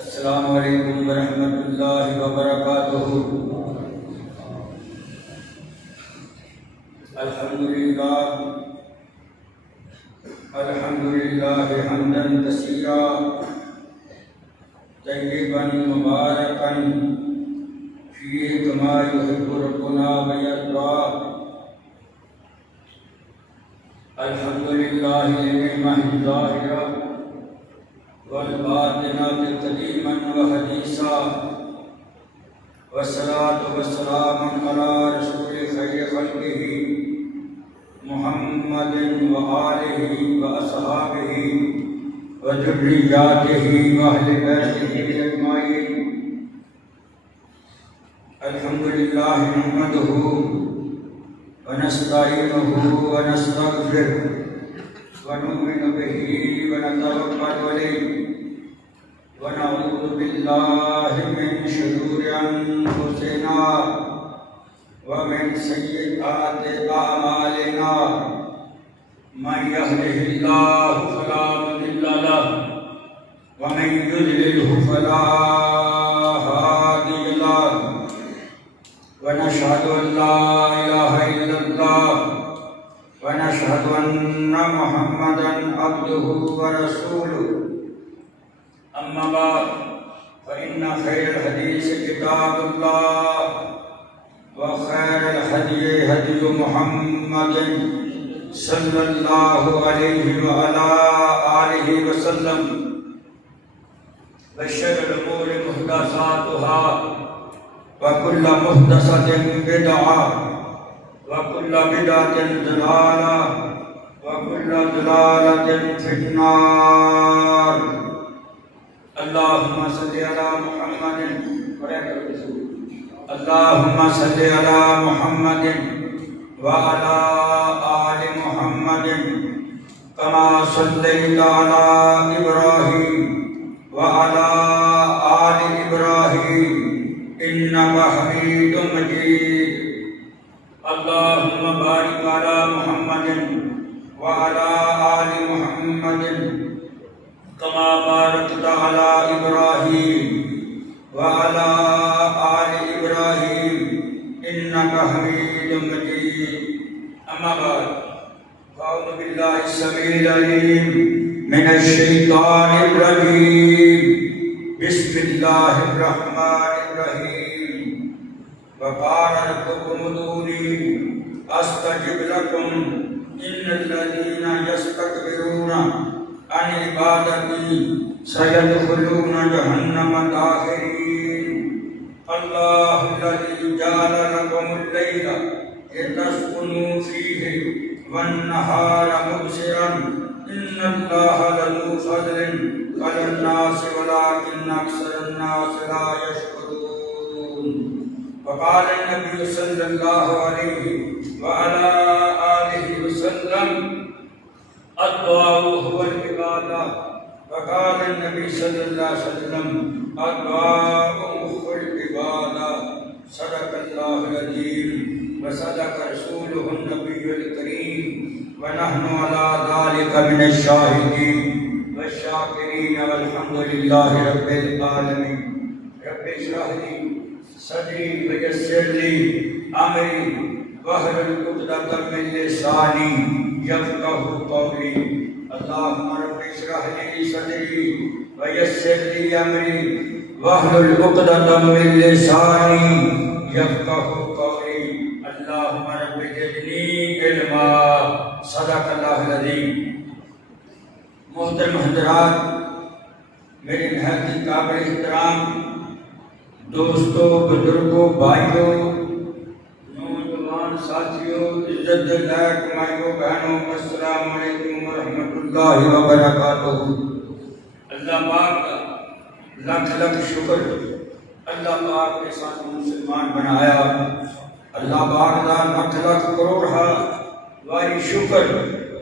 السلام علیکم ورحمۃ اللہ وبرکاتہ۔ الحمد للہ حمدا کثیرا طیبا مبارکا فیہ کما یحب ربنا ویرضا۔ الحمد للہ لنعمہ الظاہرہ والباطنہ قدیما وحدیثا، والصلاة والسلام علی رسول خیر خلقہ محمد وآلہ واصحابہ وذریاتہ واہل بیتہ اجمعین۔ الحمد للہ نحمدہ ونستعینہ ونستغفرہ ونؤمن به ونتوکل علیہ ونعوذ باللہ من شرور انفسنا ومن سیئات اعمالنا، من یہدہ اللہ فلا مضل لہ ومن یضللہ فلا ہادی لہ، ونشہد ان لا الہ الا اللہ ونشہد ان محمدا عبدہ ورسولہ۔ اما بعد فإن خیر الحدیث کتاب اللہ وخیر الہدی ہدی محمد صلی اللہ علیہ وعلی آلہ وسلم، وشر الامور محدثاتها وكل محدثة بدعة وكل بدعة ضلالة وكل ضلالة في النار۔ اللهم صل على محمد اللهم صل على محمد وعلى آل محمد كما صليت على إبراهيم وعلى آل إبراهيم إنك حميد مجيد۔ اللهم بارك على محمد وعلى آل محمد كما باركت على إبراهيم وعلى آل إبراهيم إنك حميد مجيد۔ أما بعد فأعوذ بالله السميع العليم من الشيطان الرجيم، بسم الله الرحمن الرحيم۔ وقال ربكم ادعوني أستجب لكم إن الذين يستكبرون عن عبادتي سيدخلون جهنم داخرين۔ الله الذي جعل لكم الليل لتسكنوا فيه والنهار مبصرا إن الله لذو فضل على الناس ولكن أكثر الناس لا يشكرون۔ وقال النبي صلى الله عليه وعلى آله وسلم الدعاء هو العبادة۔ وقال النبي صلى الله عليه وسلم الدعاء مخ العبادة۔ صدق الله العظيم وصدق رسوله النبي الكريم، ونحن على ذلك من الشاهدين والشاكرين والحمد لله رب العالمين۔ رب اشرح لي صدري ويسر لي أمري واحلل عقدة من لساني يفقهوا قولي۔ اللهم رب اشرح لي صدري ويسر لي امري واحلل عقدة من لساني يفقهوا قولي۔ اللهم رب زدني علما۔ صدق اللہ العظیم۔ محترم حضرات، میرے نہایت قابل احترام دوستوں، بزرگوں، بھائیوں، ساتھیوں، عزت لائق مائیوں، بہنوں، السلام علیکم ورحمۃ اللہ وبرکاتہ۔ اللہ پاک کا لاکھ لاکھ شکر، اللہ پاک نے سانو مسلمان بنایا۔ اللہ پاک کا لاکھ لاکھ کروڑ واری شکر،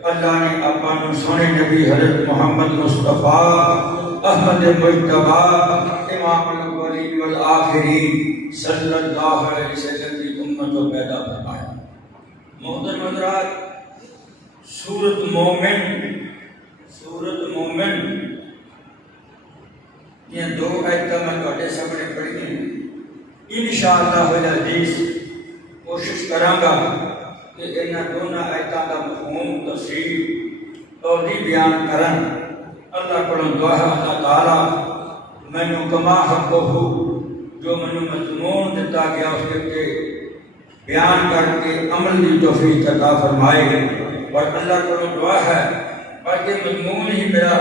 اللہ نے اپنا سونے نبی حضرت محمد مصطفیٰ احمد مجتبیٰ امام الاولین والآخرین صلی اللہ علیہ وسلم کی امت کو پیدا فرمایا۔ محترم حضرات، سورۃ مومن یہ دو آیتاں میں تواڈے سامنے پڑھی ہیں انشاءاللہ العزیز کوشش کراں گا کہ انہاں دونوں آیتاں دا مفہوم تفسیر اور بھی بیان کرن اللہ کو دعا ہے اللہ تعالی مینوں کما حق ہو جو مینوں مضمون دتا گیا اس کے بیان کر کے عمل کی توفیق عطا فرمائے اور اللہ کو دعا ہے بلکہ مضمون ہی میرا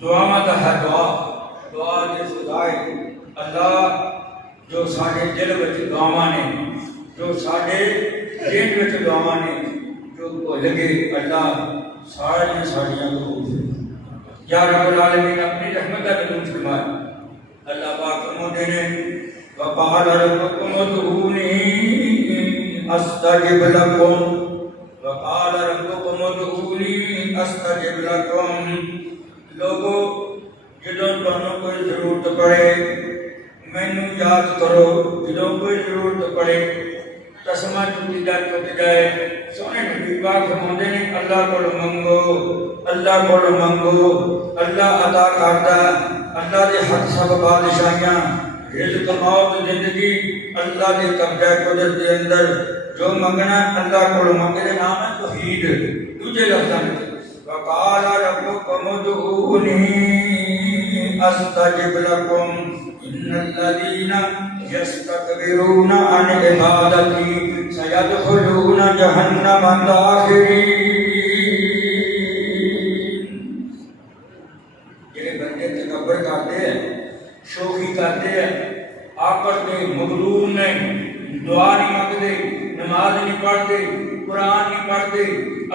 دعا دا ہے دعا دے سدائے اللہ جو ساڈے دل وچ دعاواں نے جو ساڈے ذہن وچ دعاواں نے جو بھول گئے اللہ ساریاں ساڈیاں قبول یا رب العالمین اپنی رحمت کا نزول فرمائے اللہ پاک فرماتے ہیں وقال ربكم ادعوني استجب لكم وقال ربكم ادعوني استجب لكم لوگوں جدوں تانوں کوئی ضرورت پڑے مینوں یاد کرو جدوں کوئی ضرورت پڑے قسمہ ٹوٹی جائے سونے نبی پاک فرماتے ہیں اللہ کو منگو اللہ عطا کرتا اللہ دے حق سب بادشاہیاں رزق موت زندگی اللہ دے قبضہ قدرت دے اندر جو منگنا اللہ کو منگے نام ہے توحید دوسرے لفظاں میں وقال ربكم ادعوني استجب لكم ان الذين يستكبرون عن عبادتي سيدخلون جهنم داخرين یہ بندے تکبر کرتے ہیں شوخی کرتے ہیں آکر کے مغرور نے دعا نہیں مانگتے نماز نہیں پڑھتے قرآن نہیں پڑھتے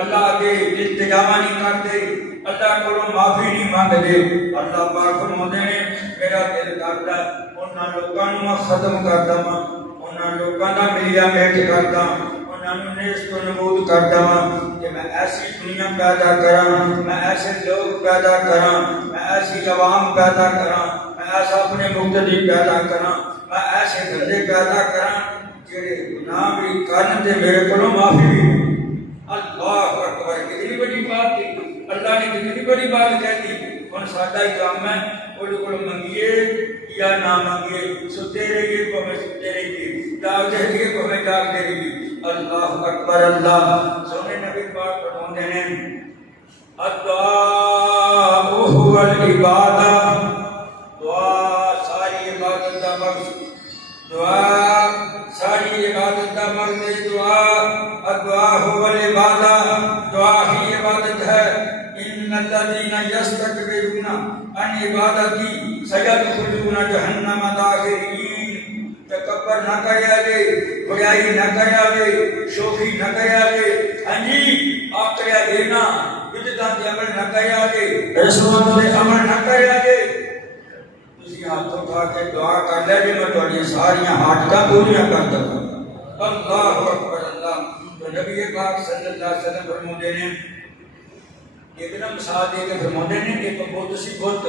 اللہ کے التجا نہیں کرتے اللہ کو معافی نہیں مانگتے اللہ پاک فرماتے ہیں میرا دل کرتا انہاں لوکاں نوں ختم کردا ہاں انہاں لوکاں دا ملیا میٹ کردا انہاں نوں نیست و نبود کردا ہاں کہ میں ایسی دنیا پیدا کراں میں ایسے لوگ پیدا کراں میں ایسی عوام پیدا کراں میں ایسا اپنے مقتدی پیدا کراں میں ایسے بندے پیدا کراں جڑے گناہ بھی کرن تے میرے کولوں معافی بھی اللہ اکبر کتنی بڑی بات ہے اللہ نے کتنی بڑی بات کہہ دی ہن ساڈا ہی کام ہے اودے کول منگیے یا نہ منگیے ستے رہیے کو میں ستے رہیے جاگتے رہیے کو میں جاگتے رہیے اللہ اکبر اللہ سونے نبی پاک فرماتے ہیں الدعاء هو العبادہ دعا ساری عبادت کا مقصد دعا ساری عبادت کا مقصد دعا هو العبادہ دعا ہی عبادت ہے ان الذين يستكبرون عن عبادتي سيدخلون جهنم داخرين تکبر نہ کریا جے بڑائی نہ کریا جے شوخی نہ کریا جے ہاں جی آکڑیا جے نا بدعتاں تے عمل نہ کریا جے رسولوں تے عمل نہ کریا جے تسی ہاتھ اٹھا کے دعا کر لے جے میں تہاڈیاں ساریاں حاجتاں پوریاں کر دوں اللہ اکبر اللہ تو نبی پاک صلی اللہ علیہ وسلم فرماتے ہیں ایک نا مثال دے کے فرماتے ہیں کہ ایک بت سی بت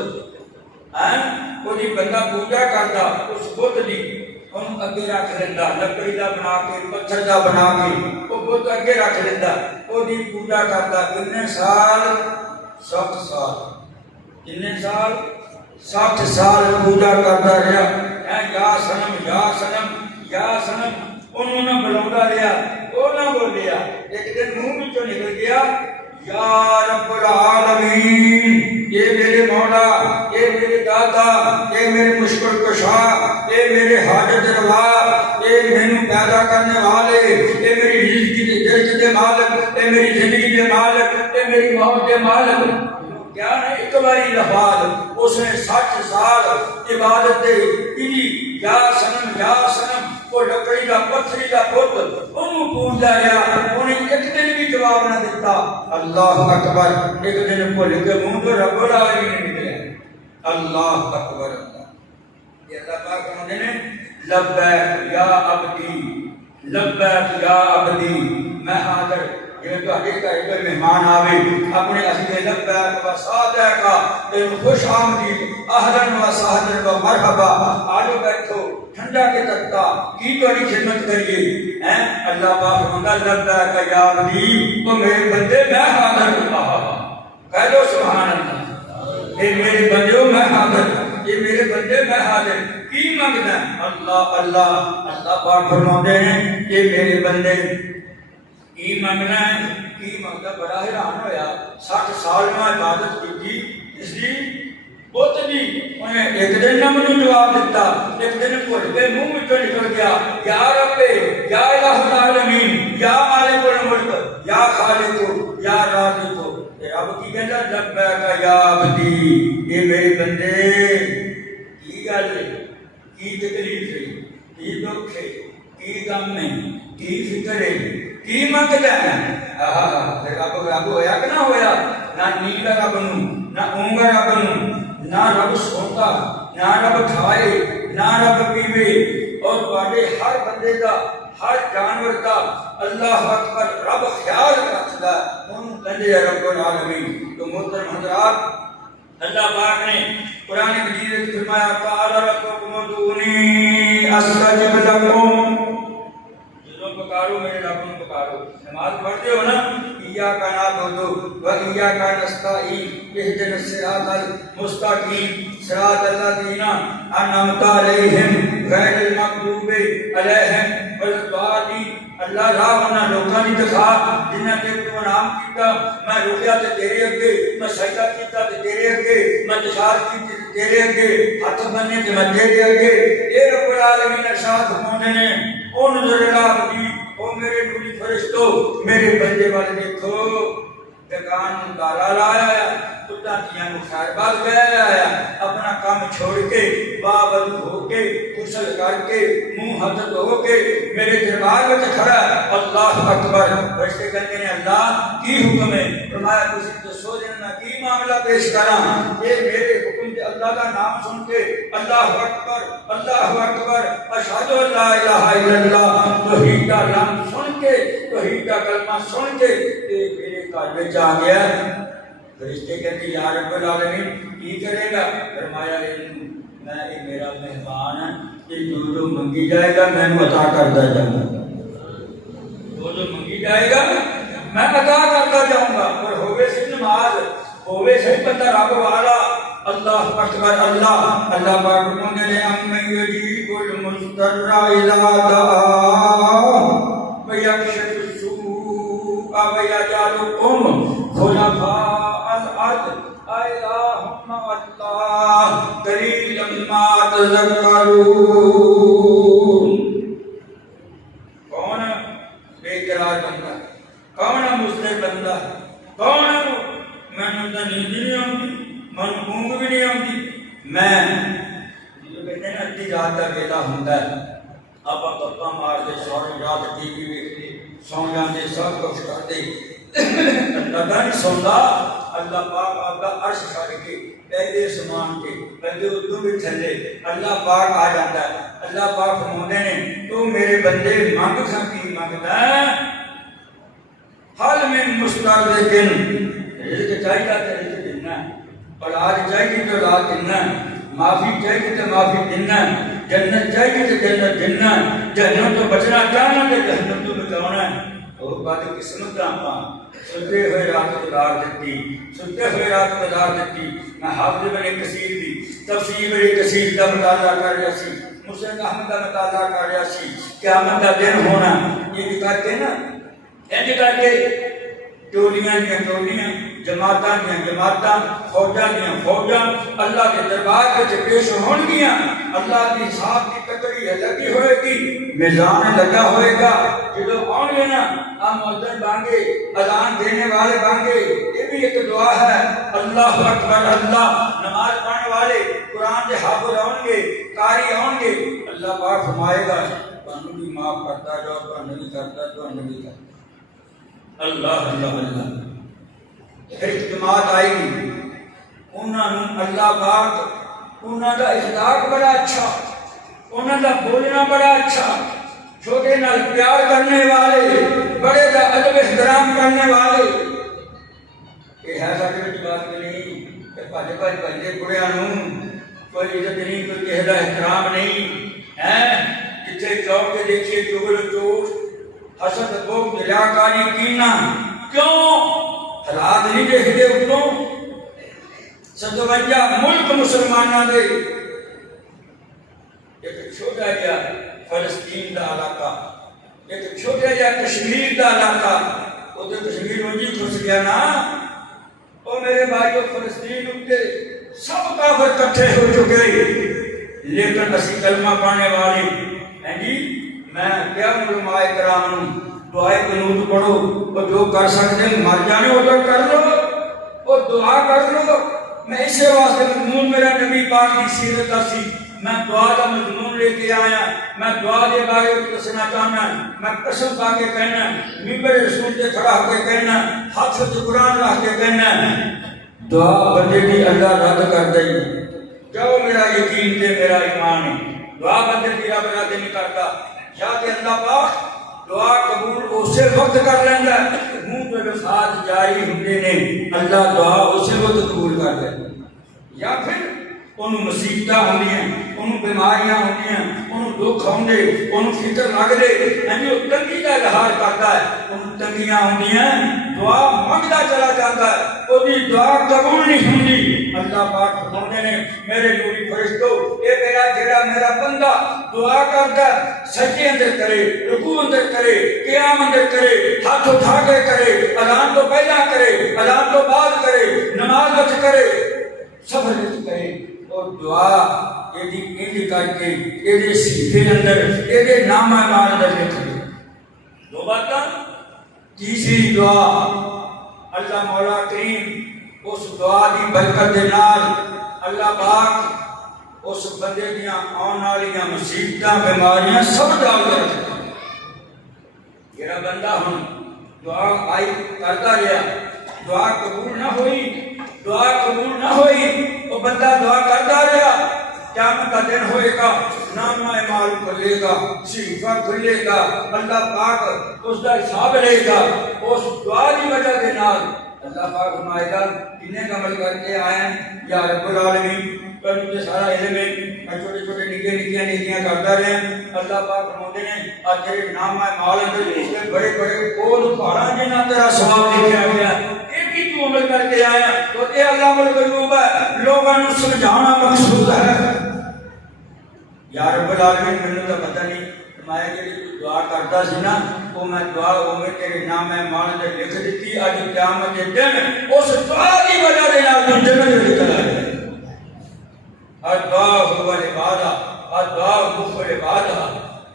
وہ جی بندہ پوجا کرتا اس بت دی ہم اگے رکھ لیندا لکڑی دا بنا کے پتھر دا بنا کے وہ بت اگے رکھ لیندا وہ دی پوجا کرتا کتنے سال 60 سال کتنے سال 60 سال پوجا کرتا رہا یا سنم یا سنم یا سنم انہوں نے بلاوندا رہا وہ نہ بولیا ایک دن منہ وچوں نکل گیا یا رب العالمین یہ میرے مولا یہ میرے دادا یہ میرے مشکل کشا یہ میرے حاجت روا یہ مینوں پیدا کرنے والے یہ میری رزق دے مالک یہ میری زندگی دے مالک یہ میری موت دے مالک کیا ہے ایک باری لفظ اس نے 60 سال عبادت کی یا سنم وہ لکڑی کا پتھری کا بت انہوں پوجا رہا انہیں ایک دن بھی جواب نہ دیتا اللہ اکبر ایک دن بھول کے منہ تو رب العالمین نکلے اللہ اکبر اللہ یہ اللہ پاک کہتے ہیں لبیک یا عبدی میں حاضر یہ تو حدیث کا ایک مہمان آوے اپنے عزیز لبیک و صادق تین خوش آمدید اہلاً و سہلاً و مرحبا آجو بیٹھو ٹھنڈا کے تکتا کی توڑی خدمت کریے اللہ پاک فرماتا لبیک یا عبدی تو میرے بندے میں حاضر ہوں کہہ دو سبحان اللہ یہ میرے بندے میں حاضر یہ بندے میں حاضر کی منگدا اللہ اللہ اللہ پاک فرماتے ہیں کہ میرے بندے کی منگنا ہے کی منگدا بڑا حیران ہویا 60 سال میں عبادت کی اس دی بت دی انہیں ایک دن نہ مجھے جواب دیتا ایک دن بھول کے منہ وچوں نکل گیا یا رب یا الہ العالمین یا مالک الملک یا خالق یا رازق اب کی کہتا لبیک یا عبدی اے میرے بندے کی گل کی تکلیف ہے کی دکھ ہے کی غم ہے کی فکر ہے کی منگتا ہے پھر رب ہویا کہ نہ ہویا نہ نیند رب نو نہ اونگ رب نو نہ رب سوتا نہ رب کھائے نہ رب پیوے اور تواڈے ہر بندے دا ہر جانور دا اللہ اکبر رب خیال رکھدا اونوں کہندے رب العالمین تو محترم حضرات اللہ پاک نے قرآن مجید میں فرمایا قال ربکم ادعونی استجب لکم جدوں پکارو میرے رب کو پکارو نماز پڑھتے ہو نا ایاک نعبد و ایاک نستعین اهدنا الصراط المستقیم صراط الذین انعمت علیہم غیر المغضوب علیہم والضالین اللہ راہ انہاں لوکاں دی دکھا جنہاں تے تو نام کیتا میں رکیا تے تیرے اگے میں سجدہ کیتا تے تیرے اگے میں تشہد کیتی تے تیرے اگے ہاتھ بننے تے میں تیرے اگے اے رب العالمین ارشاد فرماتے ہیں او نظر اللہ دی او میرے نوری فرشتو میرے بندے والے دیکھو دکان نو تالا لایا ہے کتا دیاں نو خیر باز گیا ہے اپنا کام چھوڑ کے باوضو ہو کے غسل کر کے منہ ہاتھ دھو کے میرے دربار میں کھڑا ہے اللہ اکبر فرشتے کہتے ہیں اللہ کی حکم ہے فرمایا کسی تو سو دن میں کی معاملہ پیش کراں یہ میرے حکم سے اللہ کا نام سن کے اللہ اکبر اشہد ان لا الہ الا اللہ توحید کا نام سن کے توحید کا کلمہ سن کے میرے کار میں جا گیا فرشتے کہتے یا رب العالمین کی کرے گا فرمایا میں میرا مہمان ہے یہ جو منگی جائے گا میں عطا کرتا جاؤں گا جو منگی جائے گا میں عطا کرتا جاؤں گا اور ہوئے سے نماز ہوئے سے بندہ رب والا اللہ اکبر اللہ اللہ پاک فرماتے ہیں امن یجیب المضطر اذا دعا ویکشف السوء ویجعلکم خلفاء الارض اللہم اللہ قلیلا ما تذکرون کون بے قرار بندہ کون مضطر بندہ کون میں نے نیند نہیں آتی من اونگ بھی نہیں آتی میں جو کہتے ہیں ادھی رات کا ویلا ہوندا ہے آپ گپاں مارتے ساری رات ٹی وی ویکھتے سو جاندے سب کچھ کرتے اللہ نہیں سوندا اللہ پاک آپ کا عرش چھڑ کے پہلے سمان کے پہلے اردو بھی تھلے اللہ پاک آ جاتا ہے اللہ پاک فرماتے ہیں تو میرے بندے مانگ سکی مانگتا ہے حل من مسترزقن رزق چاہیے تو رزق دینا اولاد چاہیے تو اولاد دینا معافی چاہیے تو معافی دینا جنت چاہیے تو جنت دینا جہنم تو بچنا چاہنا تو جہنم تو بچانا اور بات قسمت کا سنتے ہوئے رات گزار دیتی سنتے ہوئے رات گزار دیتی میں حافظ بن کثیر دی تفسیر بن کثیر کا مطالعہ کر رہا سی مسلم احمد کا مطالعہ کر رہا سی قیامت کا دن ہونا یہ کر کے نا انج کر کے ٹولیاں دیا ٹولیاں جماعتاں دیا جماعتاں فوجاں دیا فوجاں اللہ کے دربار میں پیش ہون گیا اللہ کی حساب کی تکڑی ہے لگی ہوئے گی میزان لگا ہوئے گا جب آن گے نا ہم مؤذن بانگے اذان دینے والے بانگے یہ بھی ایک دعا ہے اللہ اکبر اللہ نماز پڑھنے والے قرآن کے حافظ آن گے قاری آن گے اللہ پاک فرمائے گا تانوں بھی معاف کرتا جاؤ تانوں نہیں کرتا تانوں نہیں کرتا اللہ اللہ اللہ پھر جماعت آئے گی انہوں نے اللہ پاک انہوں کا اخلاق بڑا اچھا انہوں کا بولنا بڑا اچھا چھوٹے نال پیار کرنے والے بڑے کا ادب احترام کرنے والے یہ ہے سارے بات نہیں کہ پاجے پاجے بندے بڑیاں کوئی عزت نہیں کوئی کہہ دا احترام نہیں ہے جتنے چوک کے دیکھیے چغل چوٹ حسد بغض ریاکاری کینہ کیوں حالات نہیں دیکھتے اتوں 57 ملک مسلمانوں دے ایک چھوٹا جہا فلسطین دا علاقہ، ایک چھوٹا جہا کشمیر دا علاقہ، وہ تو کشمیر انجی گھس گیا نا۔ اور میرے بھائیو فلسطین اٹھے سب کافر کٹھے ہو چکے، لیکن اسی کلمہ پڑھنے والے ہیں جی، میں کیا علماء کرام دعائے قنوت پڑھو، اور جو کر سکتے ہیں مر جانے ادھر کر لو اور دعا کر لو۔ میں اسے واسطے مضمون میرا نبی پاک کی سیرت کا سی، میں دعا کا مضمون لے کے آیا، میں دعا کے بارے میں دسنا چاہنا، میں قسم کھا کے کہنا، ممبر رسول سے کھڑا ہو کے کہنا، ہاتھ سے قرآن رکھ کے کہنا، دعا بندے کی اللہ رد کر دے، جو میرا یقین تے میرا ایمان ہے، دعا بندے کی رب رد نہیں کرتا۔ یا کہ اللہ پاک دعا قبول اسے وقت کر لینا ہے، منہ پہ الفاظ جاری ہوندے نے، اللہ دعا اسے وقت قبول کر لینا، یا پھر انہوں مصیبتاں ہوندیاں، انہوں بیماریاں ہوندیاں، انہوں دکھ ہوندے، انہوں فکر لگ دے، یعنی وہ تنگی کا اظہار کرتا ہے، انہوں تنگیاں ہوندیاں، دعا منگتا چلا جاتا ہے، وہ بھی دعا قبول نہیں ہوندی۔ اللہ پاک فرماتے نے میرے نوری فرشتو، اے میرا جڑا میرا بندہ دعا کرتا ہے، سجدے اندر کرے، رکوع اندر کرے، قیام اندر کرے، ہاتھ اٹھا کے کرے، اذان تو پہلا کرے، اذان تو بعد کرے، نماز وقت کرے، سفر وقت کرے، اور دعا یہ کر کے یہ صحیفے اندر یہ نامہ اعمال اندر لکھ دے۔ دو باتاں، تیسری دعا اللہ مولا کریم اس دعا دی برکت دے نال اللہ پاک اس بندے دیاں آن والیاں مصیبتاں بیماریاں سب ڈال کے رکھتا ہے۔ میرا بندہ ہن دعا آئی کرتا رہا، دعا قبول نہ ہوئی، دعا قبول نہ ہوئی، وہ بندہ دعا کرتا رہا، قیامت کا دن ہوئے گا، نامہ اعمال کھلے گا، صحیفہ کھلے گا، اللہ پاک اس کا حساب لے گا۔ اس دعا کی وجہ کے نال اللہ پاک فرمائے گا کنے عمل کر کے آئے ہیں یا رب العالمین، پر مجھے سارا علم ہے، میں چھوٹے چھوٹے نکیاں نیکیاں کرتا رہا۔ اللہ پاک فرماتے ہیں آج تیرے نامہ اعمال اندر اس کے بڑے بڑے بول پہاڑاں جنہاں تیرا ثواب لکھا گیا، ایک ہی تو عمل کر کے آیا، تو اے علامہ الغیوب ہے، لوگوں نے سمجھانا مقصود ہے۔ یا رب العالمین میں تو پتہ نہیں میں جی دعا کرتا سی نا، وہ میں دعا میں تیرے نام اعمال اندر لکھ دیتی، اج قیامت کے دن اس دعا کی وجہ سے نال تو جنت میں چلا جائے۔ الدعاء هو العبادہ، الدعاء هو العبادہ،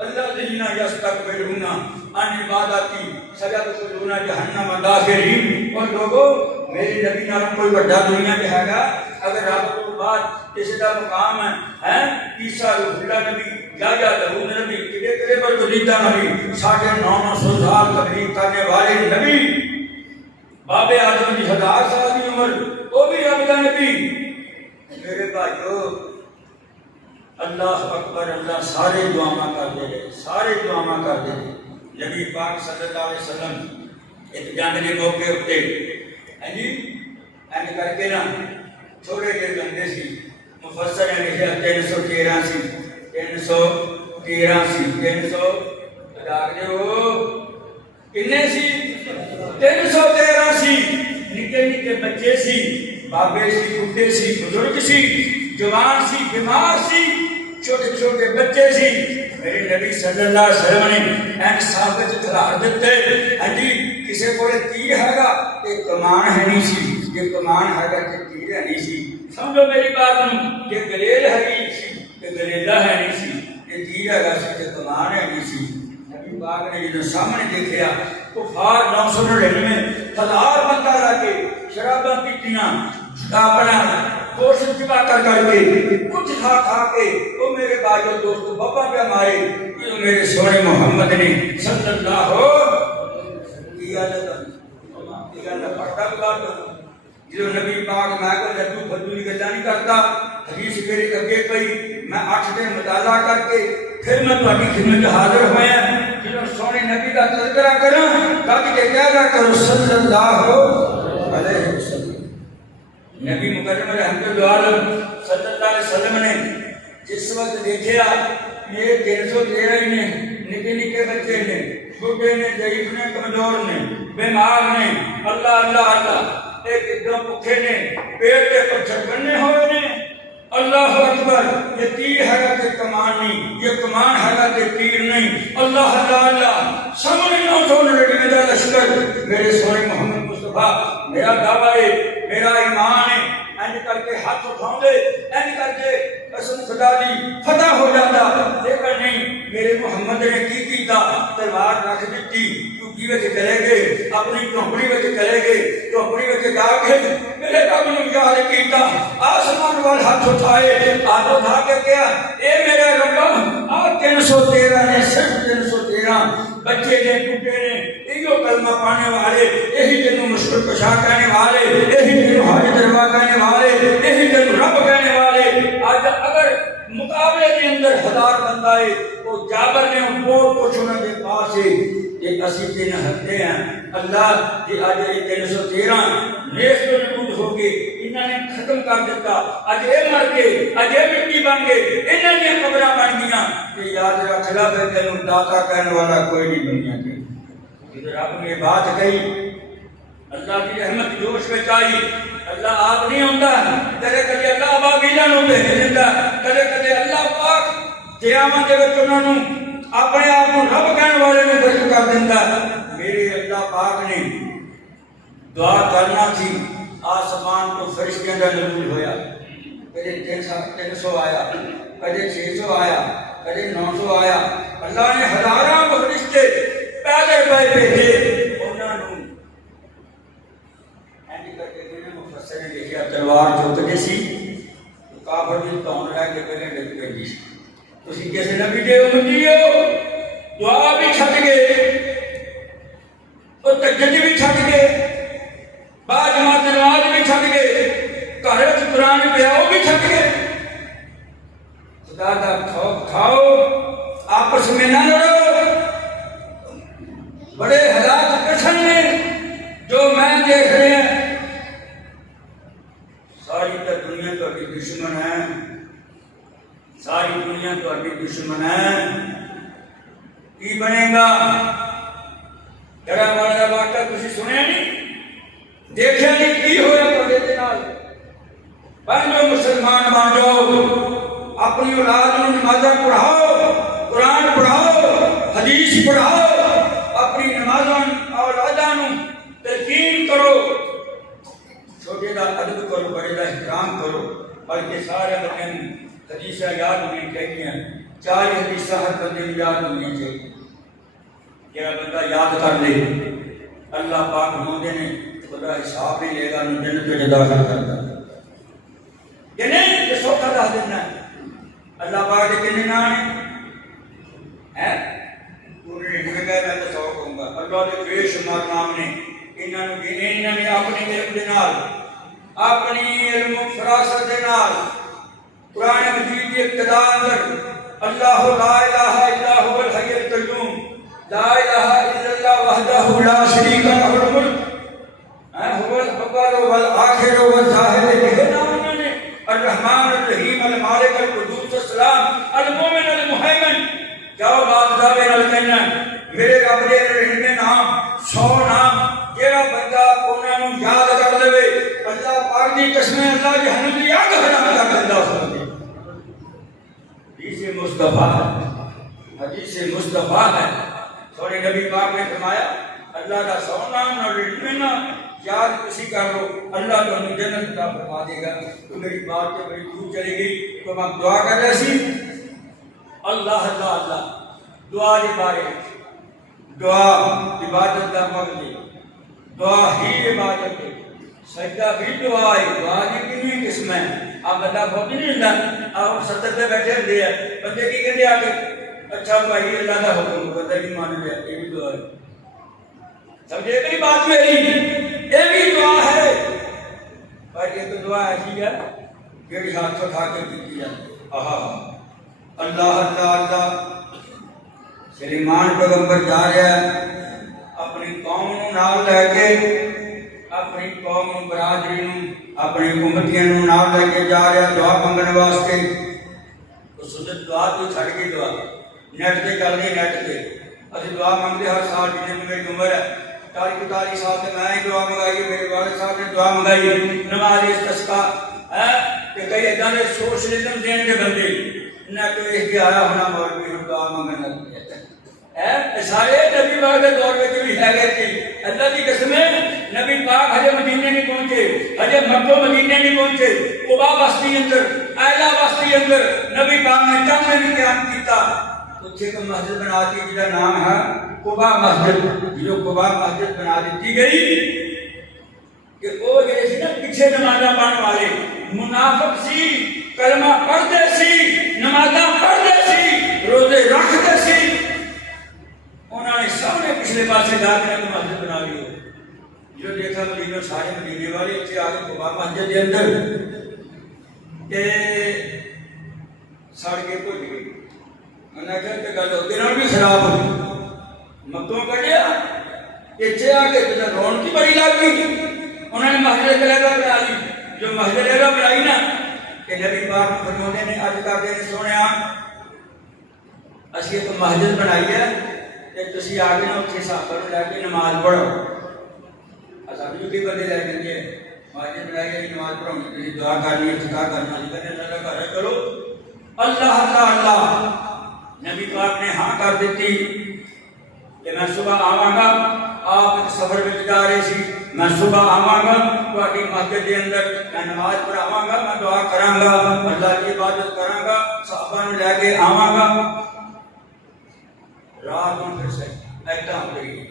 الذین یستکبرون عن عبادتی سیدخلون جہنم داخرین۔ اور لوگوں میرے نبی نال کوئی بڑا دنیا میں ہے گا؟ اگر رب تو بعد کسی کا مقام ہے عیسیٰ روح اللہ نبی، یا داؤد نبی، کڑے برگزیدہ نبی، 950 سال تبلیغ کرنے والے نبی، باب اعظم کی 1000 سال کی عمر، وہ بھی رب کا نبی۔ میرے بھائیو اللہ اکبر، اللہ سارے دعاواں کرتے رہے، سارے دعاواں کرتے رہے۔ نبی پاک صلی اللہ علیہ وسلم ایک جنگ کے موقع اٹھے جی اینڈ کر کے نا چھوڑے کے بندے سی، مفسر نے لکھا 313 سی، 313 سی، 300 دے ہو کنے سی، 313 سی، نکے نکے بچے سی، بابے سی، بڈھے سی، بزرگ سی، جوان سی، بیمار سی، چھوٹے چھوٹے بچے سی۔ میرے نبی صلی اللہ علیہ وسلم نے این ثابت قرار دیتے ہیں جی کسے کو تیر ہے گا ایک کمان ہے نہیں سی، یہ کمان ہے گا کہ تیر ہے نہیں سی، سمجھو میری بات نہیں، یہ گلیل ہے نہیں سی، یہ گلیلہ ہے نہیں سی، یہ تیر ہے گا سی، یہ کمان ہے نہیں سی۔ نبی پاک نے جب سامنے دیکھیا کفار 999 بندہ لا کے شراباں پیتیاں اپنا گوشت چبا کر کے کچھ کھا کے وہ میرے بھائیو دوستو بابا پہ مارے، یہ میرے سونے محمد نے صلی اللہ جو نبی پاک میں کو لڈو بدو کی گلا نہیں کرتا، حدیث میرے اگے پئی، میں 8 دن مطالعہ کر کے پھر میں تہاڈی خدمت حاضر ہویا، جنہوں سونے نبی کا تذکرہ کروں تاکہ کہ کیا کرو صلی اللہ علیہ وسلم۔ نبی مکرم رحمت عالم صلی اللہ علیہ وسلم نے جس وقت دیکھا یہ 313 نے، نکے نکے بچے نے، بوڑھے نے، ضعیف نے، کمزور نے، بیمار نے، اللہ اللہ اللہ، ایک ایک دم بھوکے نے، پیٹ کے پتھر بننے ہوئے نے، اللہ اکبر، یہ تیر ہے کہ کمان نہیں، یہ کمان حالات تیر نہیں۔ اللہ اللہ اللہ سامنے 999 کا لشکر میرے سونے محمد مصطفیٰ، میرا دعویٰ ہے، میرا ایمان ہے، اینج کر کے ہاتھ اٹھاؤں دے، اینج کر کے قسم خدا دی فتح ہو جاتا، لیکن نہیں، میرے محمد نے کی کیتا، تلوار رکھ دیتی، ٹوٹی وچ چلے گئے، اپنی جھونپڑی وچ چلے گئے، جھونپڑی وچ جا کے میرے رب نوں یاد کیتا، آسمان وال ہاتھ اٹھائے، ہاتھ اٹھا کے کہا اے میرے رب، آ 313 نے، صرف 313 بچے نے، ٹوٹے نے، ایو کلمہ پانے والے، یہی تینوں مشکل کشا کہنے والے، یہی تینوں حاجت روا کہنے والے، یہی تینوں رب کہنے والے۔ آج اگر مقابلے کے اندر 1000 بندہ ہے تو جابر نے بہت کچھ انہوں نے پاس ہے، یہ اسی 3 ہفتے ہیں، اللہ کہ آج یہ 313 نیس تو نبود ہو گئے، انہوں نے ختم کر دیتا، آج یہ مر کے، آج یہ مٹی بن گئے، انہوں نے قبرہ بن گیا، کہ یاد رکھ لا پہ تینوں داتا کہنے والا کوئی نہیں دنیا کے۔ ادھر آپ نے بات کہی، اللہ کی رحمت جوش میں چاہیے، اللہ آپ نہیں ہوتا، کدے کدے اللہ ابابیلاں نوں بھیج دیندا، کدے کدے اللہ پاک قیامت دے وچ انہاں نوں اپنے آپ نوں رب کہنے والے نوں درج کر دیندا۔ میرے اللہ پاک نے دعا کرنا تھی، آسمان تو فرشتیاں دا نزول ہویا، کدے 300 آیا، کدے 600 آیا، کدے 900 آیا، اللہ نے ہزاراں فرشتے پہلے پہ بھیجے، انہاں نوں مفسر نے لکھا تلوار چوکتے سی، کافر بھی تون لے کے پہلے ڈگ پہ سی، تسی کیسے نبی دے امتی ہو، دعا بھی چھٹ گئے، اور تجدید بھی چھٹ گئے، با جماعت نماز بھی چھٹ گئے، گھر وچ قرآن پیا وہ بھی چھٹ گئے۔ خدا دا خوف کھاؤ، آپس میں نہ لڑو، بڑے حالات کٹھن نے جو میں دیکھ رہے ہیں، ساری دنیا تو ابھی دشمن ہے، ساری دنیا تو ابھی دشمن ہے، کی بنے گا؟ جڑا والا واقعہ تسی سنیا نہیں، دیکھا نہیں کی ہویا پردے دے نال؟ بن جو مسلمان بن جاؤ، اپنی اولاد نوں نمازاں پڑھاؤ، قرآن پڑھاؤ، حدیث پڑھاؤ، اپنی نمازاں اولاداں نوں تلقین کرو، چھوٹے دا ادب کرو، بڑے دا احترام کرو، بلکہ سارے بندے حدیثاں یاد ہونی چاہیے، 4 حدیثاں ہر بندے کو یاد ہونی چاہیے، جڑا بندہ یاد کر لے اللہ پاک ہوندے نے خدا حساب نہیں لے گا، جنت میں داخل کرتا کہ نہیں، کہ سوکھا دس دینا ہے۔ اللہ پاک کے کتنے نام ہیں؟ پورے انہیں کہہ میں تو 100 کہوں گا، اللہ کے بے شمار نام نے، انہوں نے اپنی علم دے نال، اپنی علم و فراست دے نال، قرآن مجید کی ابتدا اندر اللہ لا الہ الا هو الحی القیوم، لا الہ الا اللہ وحدہ لا شریک لہ الملک، هو الاول والآخر والظاہر، یہ نام انہوں نے، الرحمن الرحیم المالک القدوس السلام المومن المہیمن۔ جاؤ بات دعوے نال کہنا میرے رب دے رہنے نام 100 نام، جیڑا بندہ انہاں نوں یاد کر لے، اللہ پاک دی قسم اللہ جہنم دی آگ حرام کر دیندا اس بندے۔ حدیث مصطفیٰ ہے، حدیث مصطفیٰ ہے، سونے نبی پاک نے فرمایا اللہ دا 100 نام نہ لینا یاد کسی کر لو، اللہ تمہیں جنت عطا فرما دے گا۔ تو میری بات کے بڑی دور چلی گئی، تو ہم دعا کر رہے سی، اللہ اللہ اللہ دعا کے بارے، دعا عبادت کا مقصد، دعا ہی عبادت ہے، سجدہ بھی دعا ہے، دعا کی کتنی قسم ہے، آپ بندہ بہت نہیں ہوتا، آپ 70 پہ بیٹھے ہوتے ہیں، بندے کی کہتے آ کے اچھا بھائی اللہ کا حکم بندہ کی مان لیا، یہ بھی دعا ہے، سمجھے گئی بات میری، یہ بھی دعا ہے، پر یہ تو دعا ایسی ہے جیڑی ہاتھ اٹھا کے کی جاتی۔ اللہ اللہ اللہ سلیمان پیغمبر جا رہا ہے اپنی قوم نوں نال لے کے، اپنی قوم برادری نوں، اپنی امتیاں نوں نال لے کے جا رہا دعا منگنے واسطے۔ اس وقت دعا تو چھڑ گئی، دعا نیٹ تے چل رہی، نیٹ تے اسی دعا منگتے ہر سال، جتنی میری عمر ہے 40-45 سال سے میں ہی دعا منگائی، میرے والد صاحب نے دعا منگائی، نماز استسقاء ہے کہ کئی ادھر سوشلزم دین کے بندے نہ کوئی کہ آیا ہونا مولوی ہم دعا مانگنا سارے نبی پاک کے دور میں بھی ہے گئے تھے. اللہ کی قسم ہے نبی پاک ہجے مدینے نہیں پہنچے, ہجے مکہ مدینے نہیں پہنچے, قبا بستی اندر ایلا بستی اندر نبی پاک نے چند دن قیام کیتا. اتنے ایک مسجد بنا دی جس کا نام ہے قبا مسجد. جو قبا مسجد بنا دیتی گئی کہ وہ جڑے سی نا پیچھے نمازاں پڑھن والے منافق سی, کلمہ پڑھتے سی, نمازاں پڑھتے سی, روزے رکھتے سی, انہوں نے سب نے پچھلے پاسے جا کے مسجد بنا لی. جو دیکھا مدینہ سارے مدینے والے اتنے آ کے قبا مسجد کے اندر سڑ کے بھج گئی. انہیں کہا کہ گل ہوتے بھی خراب ہو گئی. مکوں کٹیا اتنے آ کے رونقی بڑی لگ گئی. انہوں نے مسجد قلعہ بنا لی. جو مسجد قلعہ بنائی نا کہ نبی پاک فرماتے نے اج کر کے سونے اسی ایک مسجد بنائی ہے کہ تسی آ کے نا اتنے صحابہ لے کے نماز پڑھو. اصل بھی بھی بندے لے کے مسجد بنائی ہے نماز پڑھاؤ, دعا کرنی ہے, ٹھکا کرنا, اللہ کا گھر ہے, چلو اللہ اللہ اللہ. نبی پاک نے ہاں کر دیتی کہ میں صبح آواں گا. آپ ایک سفر میں جا رہے سی, میں صبح آواں گا تہاڈی مسجد کے اندر, میں نماز پڑھاواں گا, میں دعا کراں گا, اللہ کی عبادت کراں گا, صحابہ نوں لے کے آواں گا. رات میں پھر سے ایسا ہو گئی.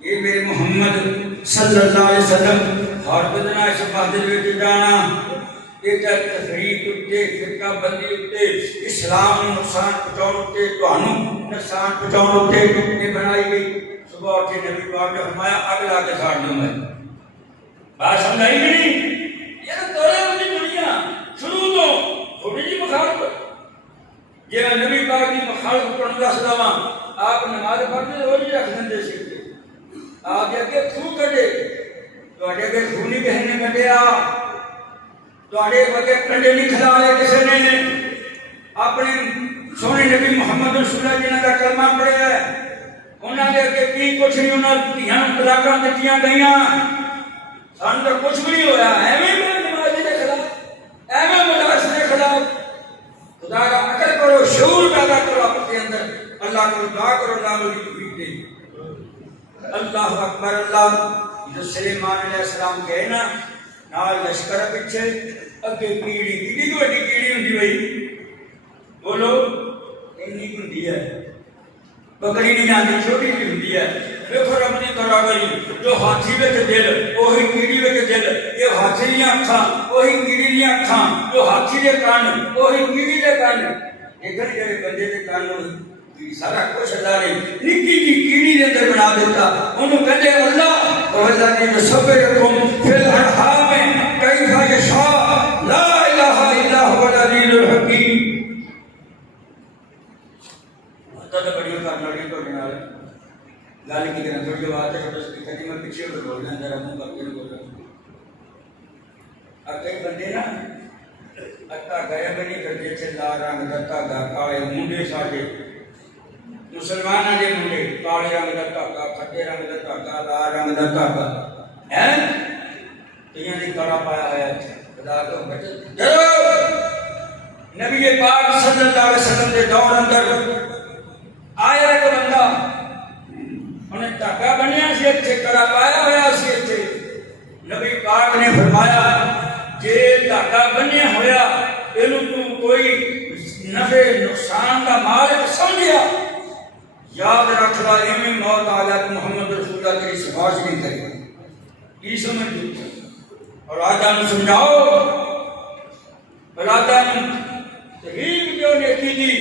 یہ میرے محمد صلی اللہ علیہ وسلم ہر بدنا اس مسجد میں جانا ایک تفریق اتے, فرقہ بندی اتے, اسلام نوں نقصان پہنچاؤ اتے, تہانوں نقصان پہنچاؤ اتے یہ بنائی گئی. صبح اٹھے نبی پاک نے فرمایا اگ لا کے ساڑ دوں میں. بات سمجھائی نہیں؟ یہ تو دورے والی دنیا شروع تو تھوڑی جی مخالفت. یہ نبی پاک کی مخالفت کرنے کا سلام آپ نماز پڑھتے روز ہی رکھ دیں سی. آپ اگے تھو کڈے تواڈے اگے تھو نہیں کسی نے کڈیا, تواڈے اگے کنڈے نہیں کھلائے کسی نے. اپنے سونے نبی محمد رسول اللہ جنہاں کا کلمہ پڑھیا ہے انہاں دے اگے کی کچھ نہیں, انہاں دھیاں طلاقاں دتیاں گئیاں, سانوں تو کچھ بھی نہیں ہویا. ایویں نماز دے خلاف, ایویں مدرسے دے خلاف. خدا کا عقل کرو, شعور پیدا کرو اپنے اندر, اللہ کو دعا کرو اللہ کی توفیق دے. اللہ اکبر. اللہ جو سلیمان علیہ السلام گئے نا نال لشکر پیچھے اگے کیڑی, کیڑی تو بڑی کیڑی ہوندی بھائی, بولو اینی ہوندی ہے, بکری نہیں جاندی, چھوٹی جی ہوندی ہے. دیکھو رب دی کراگری, جو ہاتھی وچ دل وہی کیڑی وچ دل, یہ ہاتھی دیاں اکھاں وہی کیڑی دیاں اکھاں, جو ہاتھی دے کان وہی کیڑی دے کان. ایکھن جڑے بندے دے کان سارا کچھ اللہ نے نکی جی کیڑی دے اندر بنا دیتا. انہوں کہتے اللہ اور اللہ نے یصبرکم فی الارحام کیف یشاء لا الہ الا هو العزیز الحکیم. تو بڑی کرنا لڑی تو نال گل کی کرنا تھوڑی بات ہے چھوٹا کہتی میں پیچھے ہو بول رہا ذرا منہ کر کے بول رہا. اب کئی بندے نا اٹا گئے بنی کرتے تھے لال رنگ کا دھاگا, کالے منڈے ساڈے مسلمانوں کے منڈے, کالے رنگ کا دھاگا, کھٹے رنگ کا دھاگا, لال رنگ کا دھاگا ہے, کئیاں نے کڑا پایا ہوا ہے. خدا کو بچے نبی پاک صلی اللہ علیہ وسلم کے دور اندر آیا ایک بندہ, انہیں دھاگا بنیا سی, اتنے کڑا پایا ہوا سی. اتنے نبی پاک نے فرمایا جے دھاگا بنیا ہوا اینو تو کوئی نفع نقصان کا مالک سمجھیا, یاد رکھ لا ایویں موت آ جائے تو محمد رسول اللہ تیری سفارش نہیں کرے. کی سمجھ اور آجا نے سمجھاؤ, راجا نے تحریک جو نیکی دی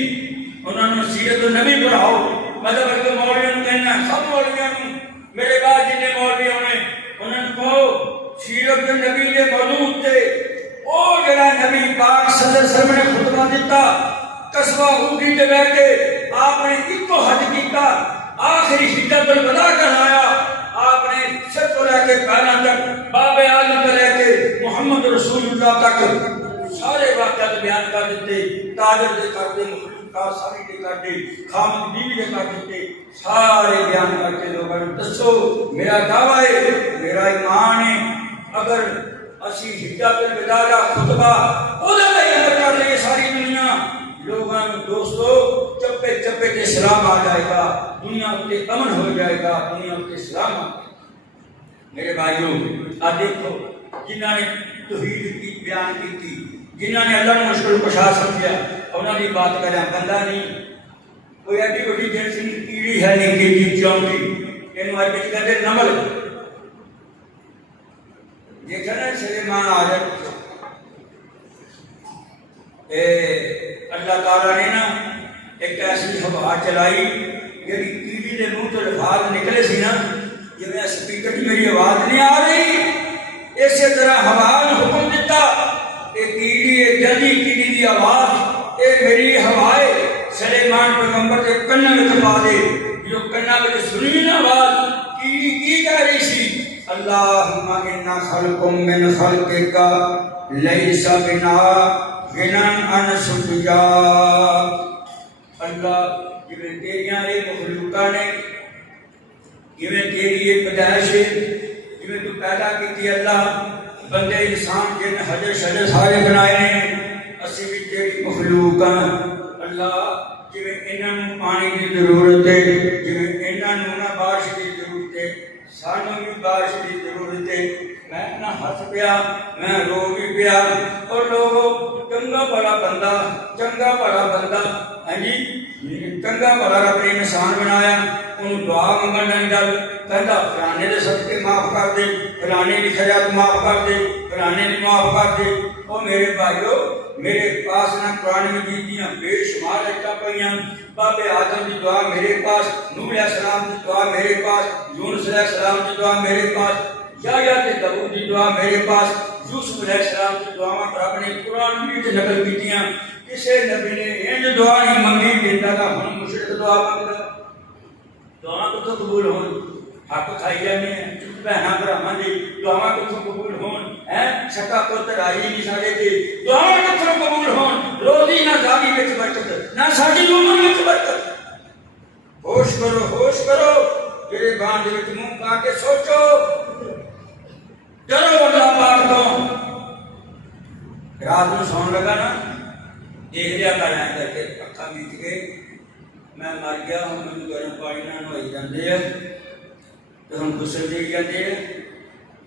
انہوں نے سیرت النبی پڑھاؤ. مطلب کہ مولویوں نے کہنا سب مولویوں نے میرے بعد جتنے مولوی ہونے انہوں نے کہو سیرت النبی کے موضوع تھے. وہ جڑا نبی پاک صلی اللہ علیہ وسلم نے خطبہ دیتا قصبہ اونٹی تے بیٹھ کے آپ نے ایک کو حج کیتا, آخری حجت الوداع کرایا. آپ نے سر کو لے کے پیروں تک, باب اعظم سے لے کے محمد رسول اللہ تک سارے واقعات بیان کر دیتے. تاجر دے کر دے, مخلوقات ساری دے کر دے, خامد بیوی دے کر دیتے, سارے بیان کر کے لوگوں نے دسو میرا دعویٰ ہے, میرا ایمان ہے, اگر اسی حجت الوداع کا خطبہ وہ عمل کر لیں ساری دنیا لوگوں دوستو چپے چپے کے اسلام آ جائے گا، دنیا کے امن ہو جائے گا، دنیا کے اسلام آ جائے گا۔ میرے بھائیوں آ دیکھو جنہوں نے توحید کی بیان کی تھی، جنہوں نے اللہ نے مشکل کشا سمجھا، انہوں نے بات کریں بندہ نہیں، کوئی ایڈی بڑی جنسی کیڑی ہے نہیں کہ چونٹی یہ بچ کہتے نمل دیکھا نا سلیمان آجت اللہ تعالیٰ نے نا ایک ایسی ہوا چلائی یعنی کیڑی کے منہ تو الفاظ نکلے سی نا جی میں سپیکر کی میری آواز نہیں آ رہی، اسی طرح ہوا نے حکم دیتا کہ کیڑی جلدی کیڑی کی آواز اے میری ہوائے سلیمان پیغمبر کے کنن میں پا دے، جو کنن میں سنی نا آواز کیڑی کی کہہ رہی سی اللہم انا خلق من خلقک لیس بنا غنن عن سجا۔ اللہ جویں تیریاں یہ مخلوقاں نے، جویں تیری یہ پیدائش ہے، جویں تو پیدا کیتی اللہ بندے انسان جن حجر شجر سارے بنائے ہیں، اسی بھی تیری مخلوق ہیں اللہ، جویں انہاں پانی کی ضرورت ہے، جویں انہاں بارش کی ضرورت ہے، سانوں بھی بارش کی ضرورت ہے۔ میں اپنا ہاتھ پیا، میں رو بھی پیا، اور لوگوں چنگا بڑا بندہ، چنگا بڑا بندہ، ہاں جی چنگا بڑا رب نے انسان بنایا، انہوں دعا منگن نہیں ڈر کہتا فلانے دے صدقے معاف کر دے، فلانے کی خیرات معاف کر دے، فلانے کی معاف کر دے۔ اور میرے بھائیو میرے پاس نہ قرآن مجید دیاں بے شمار ایتاں پڑھیاں، باب آدم کی دعا میرے پاس، نوح علیہ السلام کی دعا میرے پاس، یونس علیہ السلام کی دعا میرے پاس، یحییٰ تے داؤد کی دعا میرے پاس، یوسف علیہ السلام کی دعاواں رب نے قرآن میں نقل کیتیاں، کسے نبی نے انج دعا نہیں منگی دیتا تھا ہن مشرک دعا منگدا، دعا کتوں قبول ہون، حق کھائی جانے ہیں بہنا بھراواں دی دعا کتوں قبول ہون، چھکا پتر آئی نہیں سارے تے دعا کتوں قبول ہون، روزی نہ زادی وچ برکت نہ ساڈی عمر وچ برکت۔ ہوش کرو جڑے باندھ وچ منہ پا کے سوچو، ڈرو اللہ پاک تو۔ رات میں سون لگا نا دیکھ لیا کر آئیں کر کے اکھا میچ کے میں مر گیا ہوں، مجھے گرم پانی نہ نوائی جاندے ہیں تو ہم غسل دے جاندے ہیں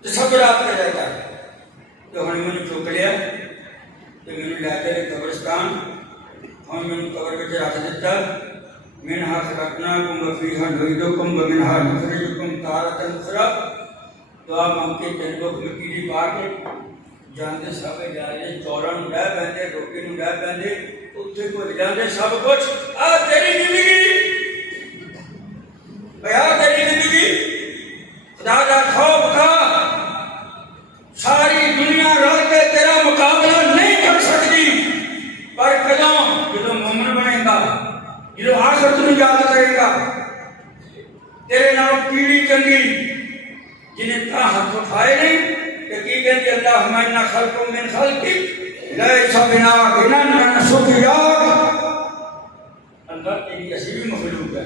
تو سب رات کا جاتا ہے، تو ہم نے چک لیا تو میں نے لے کے قبرستان ہم نے قبر میں رکھ دیتا، منہا خلقناکم وفیہا نعیدکم ومنہا نخرجکم تارۃ اخری۔ دعا مانگ کے جنگوں میں کیڑی پا کے جاندے سب جا رہے چوراں نوں ڈہ پیندے، روٹی نوں ڈہ پیندے، اتنے بھول جاندے سب کچھ۔ آ تیری زندگی، بیا تیری زندگی، خدا دا خوف کھا، ساری دنیا رل کے تیرا مقابلہ نہیں کر سکتی، پر جدوں مومن بنے گا، جدوں آخرت نوں یاد کرے گا، تیرے نال پیڑھی چنگی جنہیں تا ہاتھ اٹھائے نہیں کہ کی کہتے اللہم انا خلق من خلقک لیس بنا غنن عن سجیاک۔ اللہ تیری ایسی بھی مخلوق ہے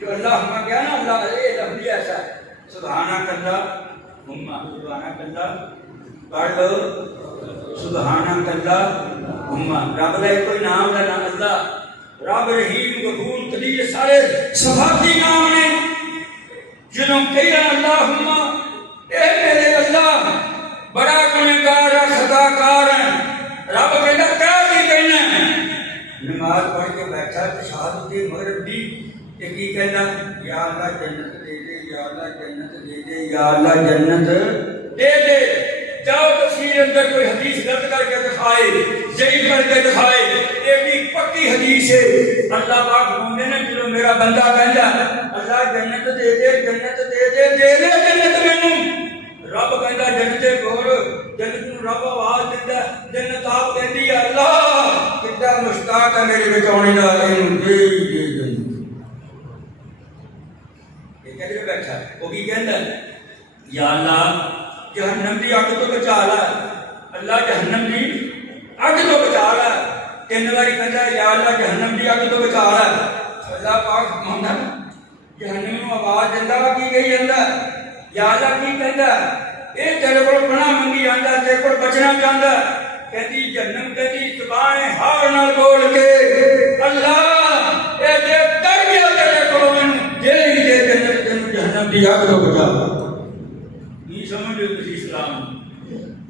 جو اللہ ہمیں کیا نا اللہ علیہ لفظی ایسا ہے سبحانک اللہم، سبحانک اللہ پڑھ لو سبحانک اللہم، رب کا کوئی نام ہے نا اللہ، رب رحیم غفور قدیر سارے صفاتی نام نے، جنہوں کہا اللہم اے میرے اللہ بڑا گنہگار خطا کار ہے، رب کہتا کیا بھی کہنا ہے، نماز پڑھ کے بیٹھا تشہد دی مغرب دی کہ کی کہنا یا اللہ جنت دے دے، یا اللہ جنت دے دے، یا اللہ جنت دے دے۔ جاؤ تفسیر اندر کوئی حدیث غلط کر کے دکھائے، ضعیف کر کے دکھائے، یہ بھی پکی حدیث ہے۔ اللہ پاک فرماتے ہیں جو میرا بندہ کہندا اللہ جنت دے دے، جنت دے دے، دے دے جنت مینوں، رب کہندا جنت گور، جنت نوں رب آواز دیندا، جنت آپ کہندی ہے اللہ کتنا مشتاق ہے میرے بچاؤنے دا، اینوں دے دے جنت۔ یہ کہہ بیٹھا وہ کی کہندا یا اللہ جہنم دی اگ تو بچا لا، اللہ جہنم دی اگ تو بچا لا، تین باری کہتا ہے یا اللہ جہنم دی اگ تو بچا لا۔ اللہ پاک فرماتا جہنم نوں آواز دیندا کی گئی جاندا یا اللہ کی کہندا اے تیرے کول پناہ منگی جاندا، تیرے کول بچنا چاہندا، کہتی جہنم کہتی زبان حال نال بول کے اللہ اے دے ڈر گیا تیرے کو مینوں جیڑی دے تینوں جہنم دی اگ تو بچا نہیں سمجھ لو تسی اسلام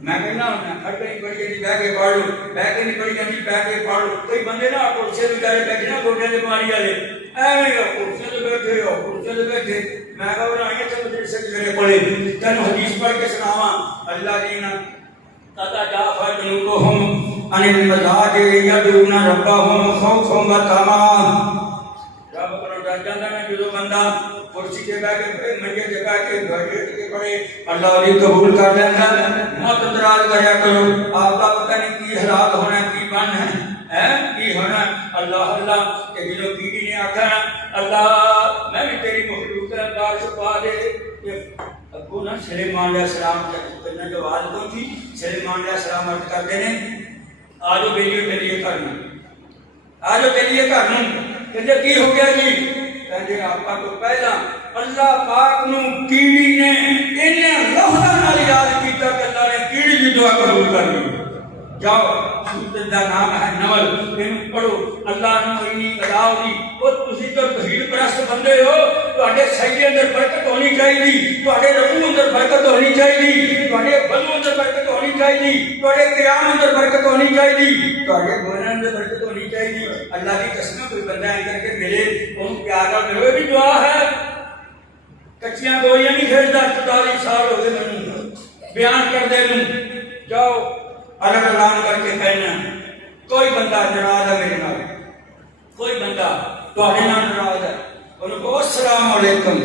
میں کہنا ہوں کھڑ کے پڑھی جی بیٹھ کے پڑھ لو بیٹھ کے نہیں پڑھی جی بیٹھ کے پڑھ لو کوئی بندے نا کرسی تے بیٹھے بیٹھے نا گوڈے تے بیماری والے ایویں کرسی تے بیٹھے ہو کرسی تے بیٹھے میں کہا وہ آئے تے مجھے سے میرے پڑھے تینوں حدیث پڑھ کے سناواں اللہ جی نا تتجافى جنوبهم عن المضاجع يدعون ربهم خوفا وطمعا رب کو ڈر جاندا ہے جو بندہ کرسی تے بیٹھ کے منجے تے بیٹھ کے گھڑے تے پڑھے اللہ بھی قبول کر لیندا موت دراز کریا کرو آپ کا پتہ نہیں کی حالات ہونا کی بن ہے کی ہونا اللہ اللہ کہ جو بیوی نے آکھا اللہ میں بھی تیری مخلوق کا دار چھپا دے ابو نا سلیمان علیہ السلام کرنا جو آواز کو تھی سلیمان علیہ السلام عرض کرتے ہیں آجو بیلیو چلیے کرنا آجو چلیے کرنا کہتے کی ہو گیا جی کہتے آپ کا تو پہلا اللہ پاک نو کیڑی نے انہیں لفظہ نال یاد کیتا کہ اللہ نے کیڑی کی دعا قبول کر لی جاؤ سورت دا نام ہے نمل ان پڑھو اللہ نو اینی بلاؤ دی او تسی تو توحید پرست بندے ہو تواڈے سجدے اندر برکت ہونی چاہیے تواڈے رکوع اندر برکت ہونی چاہیے تواڈے وضو اندر برکت ہونی چاہیے تواڈے قیام اندر برکت ہونی چاہیے تواڈے بولن اندر برکت ہونی چاہیے اللہ کی قسم کوئی بندہ اے کر کے ملے اون پیار نال ملے بھی دعا ہے کچیاں گولیاں نہیں کھیلدا 44 سال ہو گئے مینوں بیان کر دے نوں جاؤ الگ اعلان کر کے کہنا کوئی بندہ ناراض ہے میرے نال کوئی بندہ تواڈے نال ناراض ہے انہوں کو السلام علیکم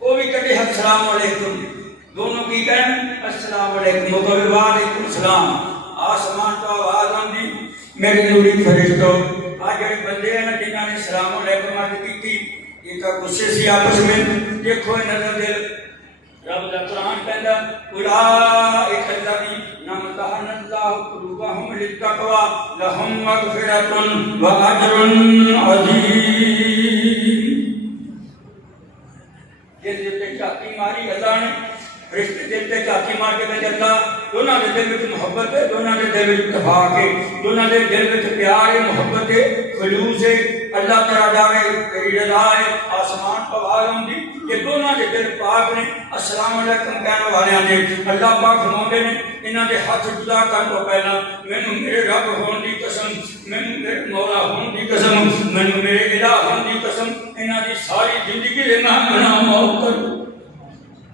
وہ بھی کہتے ہیں السلام علیکم دونوں کی کہیں السلام علیکم وہ کہے وعلیکم السلام آسمان تو آواز آندی میرے نوری فرشتوں آج جڑے بندے ہیں نا جنہاں نے السلام علیکم عرض کی تھی یہ تو غصے سی آپس میں دیکھو نظر دل رب دا قرآن کہندا اولئک الذین امتحن اللہ قلوبہم للتقوی لہم مغفرۃ واجر عظیم دل تے چاتی ماری اللہ نے فرشتے دل تے چاتی مار کے کہتے اللہ دونوں دے دل وچ محبت ہے دونوں دے دل وچ اتفاق ہے دونوں دے دل وچ پیار ہے محبت ہے خلوص ہے اللہ تعالی جاوے تیری رضا ہے آسمان پر آواز ہوندی کہ دونوں دے دل پاک نے السلام علیکم کہنے والے نے اللہ پاک فرماتے نے انہاں دے ہاتھ جدا کرن تو پہلا مینوں میرے رب ہون دی قسم مینوں میرے مولا ہون دی قسم مینوں میرے الہ ہون دی قسم انہاں دی ساری زندگی دے گناہ معاف کر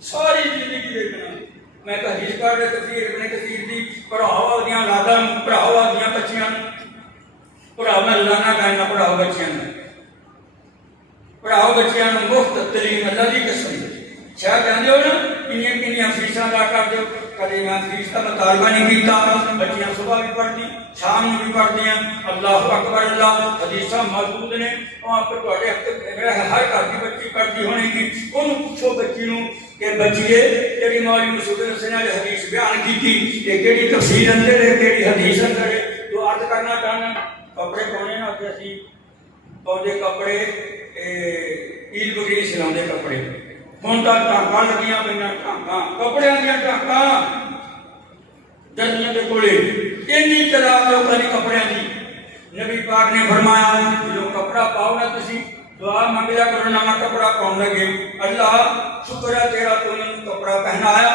ساری زندگی دے گناہ میں کہ حدیث کر رہے تفسیر ابن کثیر دی پڑھاوا دیاں لاداں پڑھاوا دیاں بچیاں پڑھاؤ میں روزانہ کہنا پڑھاؤ بچیاں پڑھاؤ بچیاں مفت تعلیم اللہ دی قسم شاید جاندے ہو نا کنیاں فیساں ادا کر دیو کدے میں فیس کا مطالبہ نہیں کیتا بچیاں صبح بھی پڑھتی شام میں بھی پڑھتی ہیں اللہ اکبر اللہ حدیثاں موجود نے وہاں پر تواڈے ہر گھر کی بچی پڑھتی ہونے کی انہوں پوچھو بچی نوں کہ بچیے تیری مولی مسعود حسین نے حدیث بیان کی تھی کہ کیڑی تفسیر اندر ہے کیڑی حدیث اندر ہے تو عرض کرنا چاہنا کپڑے پانے نا کہ اسی پودے کپڑے عید بکری سلاؤندے کپڑے ہوں تو ٹانکاں لگیاں پہ ٹانکاں کپڑے دیا ٹانکاں جنیاں کے کولے اینی تعداد لوگوں کی کپڑے کی نبی پاک نے فرمایا جو کپڑا پاؤ نا تسی دعا منگ لیا کرو نہ کپڑا پاؤں لگے اللہ شکر ہے تیرا تم نے کپڑا پہنایا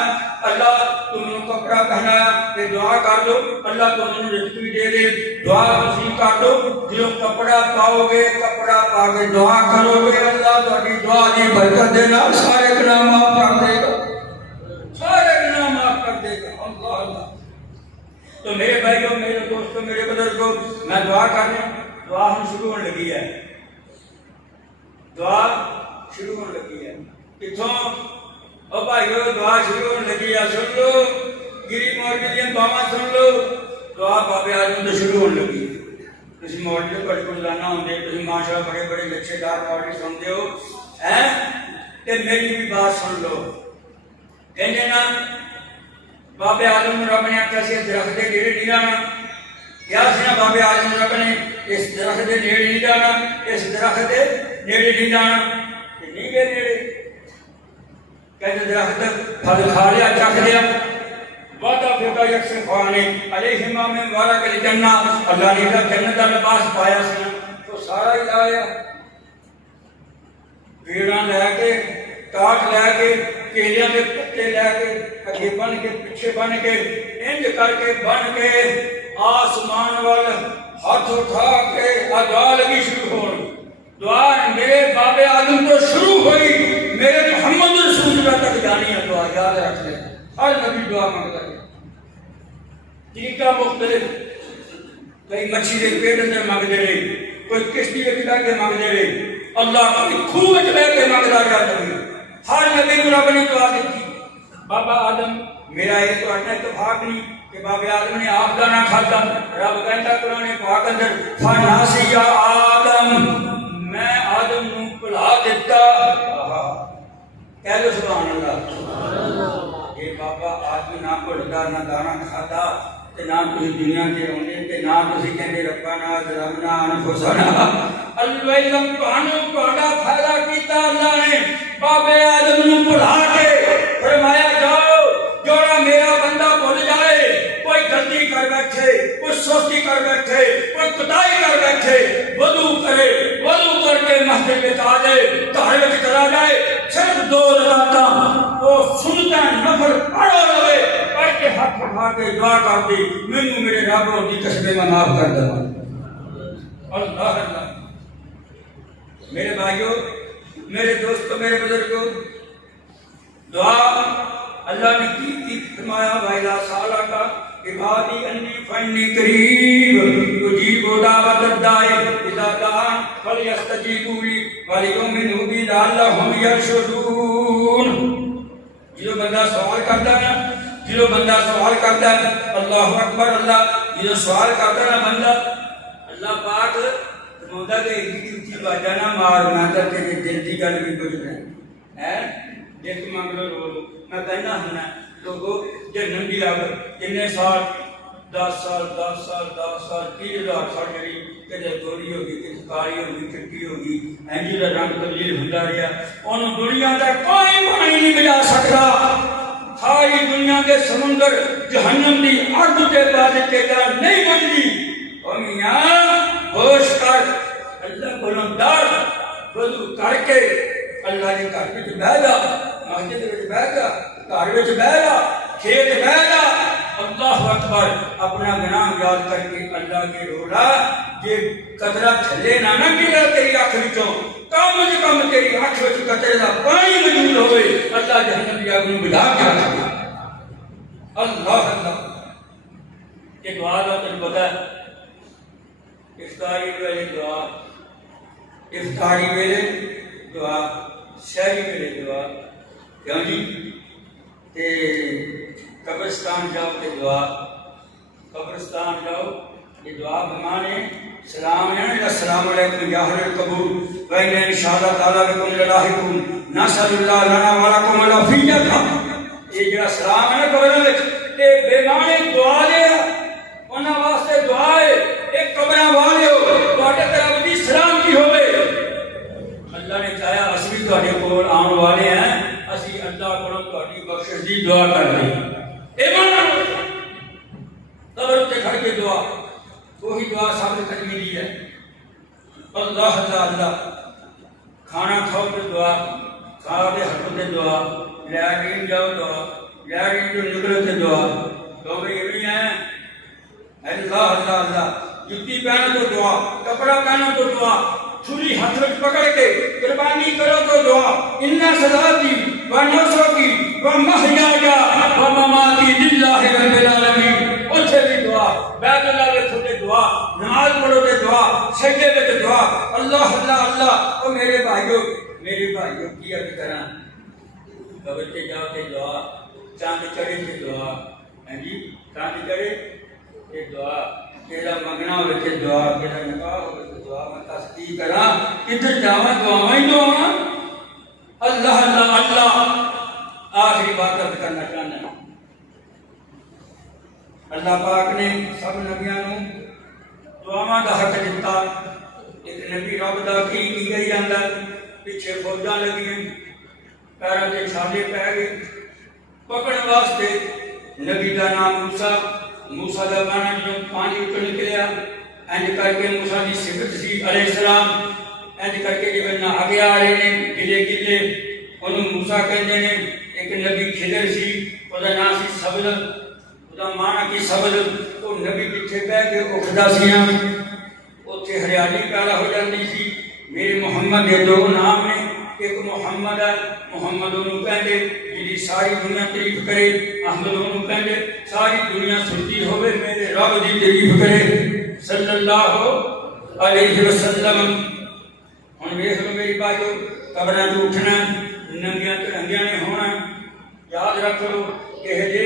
اللہ تم نے کپڑا پہنایا کہ دعا کر دو اللہ تم نے رزق بھی دے دے دعا نصیب کر دو جو کپڑا پاؤ گے کپڑا پا کے دعا کرو گے اللہ تہاڈی دعا دی برکت دے نال سارے گناہ معاف کر دے گا سارے گناہ معاف کر دے گا اللہ اللہ تو میرے بھائیوں میرے دوستوں میرے بزرگوں میں دعا کرنے دعا ہم شروع ہونے لگی ہے دعا شروع ہونے لگی ہے کتوں او بھائیو دعا شروع ہونے لگی ہے سن لو گری مولوی دی دعاواں سن لو دعا بابے اعظم تو شروع ہونے لگی ہے تسی مولوی بڑے روزانہ ہوندے تسی ماشاءاللہ بڑے بڑے لچھے دار مولوی سنتے ہو ہیں تے میری بھی بات سن لو کہندے نا بابے اعظم رب نے آخیا سی درخت دے نیڑے نہیں جانا کیا سی نا بابے اعظم رب نے اس درخت دے نیڑے نہیں جانا اس درخت دے نیڑے نہیں جانا نہیں گئے نیڑے کہتے درخت پھل کھا لیا چکھ لیا وعدہ فقہ یکسفانے علیہما من ورق الجنہ، اللہ نے جنت کا لباس پایا سنا تو سارا ہی لایا، پیڑاں لے کے، کاٹ لے کے، کیلیاں کے پتے لے کے، اگے بن کے پیچھے بن کے، انج کر کے بن کے آسمان وال ہاتھ اٹھا کے دعا لگی شروع ہو، دعا میرے باب آدم تو شروع ہوئی، میرے محمد رسول اللہ تک جانی ہے دعا، یاد رکھ لیں ہر نبی دعا مانگتا ہے، طریقہ مختلف، کوئی مچھی کے پیٹ اندر مانگتے رہے، کوئی کشتی کے کھلا کے مانگتے رہے، اللہ کوئی خوہ وچ بہ کے مانگتا رہا نبی، ہر نبی کو رب نے دعا دیتی۔ بابا آدم میرا یہ تو اٹھا اتفاق نہیں کہ بابا آدم نے آپ کا نہ کھاتا، رب کہتا قرآن پاک اندر فَنَاسِيَ آدم، میں آدم نو بھلا دیتا، کہہ لو سبحان اللہ۔ یہ بابا آدم نہ بھلدا نہ دانا کھاتا تے نہ کوئی دنیا کے ہونے تے نہ تسی کہندے ربنا ظلمنا انفسنا، الویلم پانو پاڑا پھیلا کیتا اللہ نے بابے آدم نو بھلا کے فرمایا جاؤ جوڑا میرا بندہ بھول جائے، کوئی غلطی کر بیٹھے، کوئی سستی کر بیٹھے، کوئی کوتاہی کر بیٹھے، وضو کرے، وضو کر کے مسجد میں آ جائے، گھر میں چلا جائے، صرف 2 رکعتاں وہ سنتا نفل پڑھو رہے، پڑھ کے ہاتھ اٹھا کے دعا کر دی مینوں میرے رب دی قسم میں معاف کر دے۔ اللہ اللہ میرے بھائیوں، میرے دوستوں، میرے بزرگوں، دعا اللہ نے کی فرمایا وَإِذَا سَأَلَكَ عِبَادِي أَنِّي فَإِنِّي قَرِيبٌ أُجِيبُ دَعْوَةَ الدَّاعِ إِذَا دَعَانِ فَلْيَسْتَجِيبُوا لِي وَلْيُؤْمِنُوا بِي لَعَلَّهُمْ يَرْشُدُونَ۔ جو بندہ سوال کرتا ہے نا، جو بندہ سوال کرتا ہے، اللہ اکبر، اللہ جو سوال کرتا ہے نا بندہ، اللہ پاک فرماتا کہ اچھی باجا نہ مارنا تے تیرے دل کی گل بھی کچھ نہیں ہے، دیکھ مانگ لو رو، میں کہنا ہوں لوگوں جنم دی اگ کنے سال 10 سال 10 سال 10 سال 30,000 سال جڑی کدے گوری ہوگی، کدے کالی ہوگی، چٹی ہوگی، اینجی دا رنگ تبدیل ہوندا رہیا، انہوں دنیا دا کوئی پانی نہیں بجا سکتا، ساری دنیا کے سمندر جہنم دی اگ تے پا دتے گا نہیں بجدی۔ او میاں ہوش کر، اللہ کولوں ڈر، وضو کر کے اللہ کے گھر وچ بیٹھ جا، مسجد وچ بیٹھ جا، گھر وچ بیٹھ جا، کھیت بیٹھ جا، اللہ اکبر، اپنا گناہ یاد کر کے اللہ کے رولا، یہ قطرہ تھلے نہ گرے تیری اکھ وچوں، کم از کم تیری اکھ وچ قطرے دا پانی موجود ہوئے، اللہ جہنم دی اگ نوں بجھا کے رکھ دے۔ اللہ اللہ یہ دعا دا تجھے پتہ ہے، افطاری ویلے دعا، افطاری ویلے دعا، شہری ویلے دعا، کیوں جی؟ تے قبرستان جاؤ تے دعا، قبرستان جاؤ یہ دعا بمانے سلام ہے نا، السلام علیکم یا اہل القبور وإنا ان شاء اللہ تعالی بكم للاحقون نسأل اللہ لنا ولکم العافیہ۔ یہ جڑا سلام ہے نا قبر وچ، اے بے معنی دعا ہے، انہاں واسطے دعا ہے، ایک قبراں والیو تواڈے طرف دی سلام کی ہوے، اللہ نے چاہیا اسی بھی تواڈے کول آن والے ہیں، اسی اللہ کولوں تواڈی بخشش دی دعا کر رہے ہیں۔ ایمان قبر تے کھڑ کے دعا، وہی دعا ثابت کشمیری ہے، اللہ اللہ اللہ، کھانا کھاؤ تے دعا، کھا کے ہٹو تے دعا، لیٹرین جاؤ دعا، لیٹرین جو نکلو تے دعا، تو بھی یہ بھی ہیں، اللہ اللہ اللہ، جتی پہنو تو دعا، کپڑا پہنو تو دعا، چھری ہاتھ وچ پکڑ کے قربانی کرو تو دعا، ان صلاتی و نسکی و محیایا و مماتی للہ رب العالمین، اٹھے بھی دعا، بیت اللہ کے کھلے دعا، نماز پڑھو تے دعا، سجدے تے دعا، اللہ اللہ اللہ۔ او میرے بھائیوں کی عرض کراں، قبر تے جاؤ تے دعا، چاند چڑھے تے دعا، ہاں جی چاند چڑھے تے دعا، تیرا منگنا ہوئے تے دعا، تیرا نکاح ہوئے تے دعا، میں تصدیق کراں کدھر جاواں دعاواں ہی دعاواں، اللہ اللہ اللہ۔ آخری بات عرض کرنا چاہنا، اللہ پاک نے سب نبیاں نوں دعاواں دا حق دتا، ایک نبی رب دا کی گئی جاندا، پیچھے فوجاں لگیاں، پیراں تے چھالے پے گئے، پکڑن واسطے نبی کا نام موسیٰ کا معنی جو پانی اتر نکلیا اینج کر کے موسیٰ کی صفت سی علیہ السلام اینج کر کے جو آگے آ رہے ہیں گلے گلے انہوں موسیٰ کہتے ہیں ایک نبی کھدر سی وہ نام سی سبل وہ معنی کی سبل وہ نبی جتھے بہ کے اٹھتا سیاں اتنے ہریالی پیدا ہو جاتی سی میرے محمد کے دو نام نے ایک محمد ہے محمد انہوں کہتے جی ساری دنیا تعریف کرے احمد انہوں کہتے ساری دنیا سنتی ہوئے میرے رب دی تعریف کرے صلی اللہ علیہ وسلم ہن ویکھ لو میری بھائیو قبراں تو اٹھنا ننگیاں ترنگیاں نے ہونا یاد رکھ لو کہ جے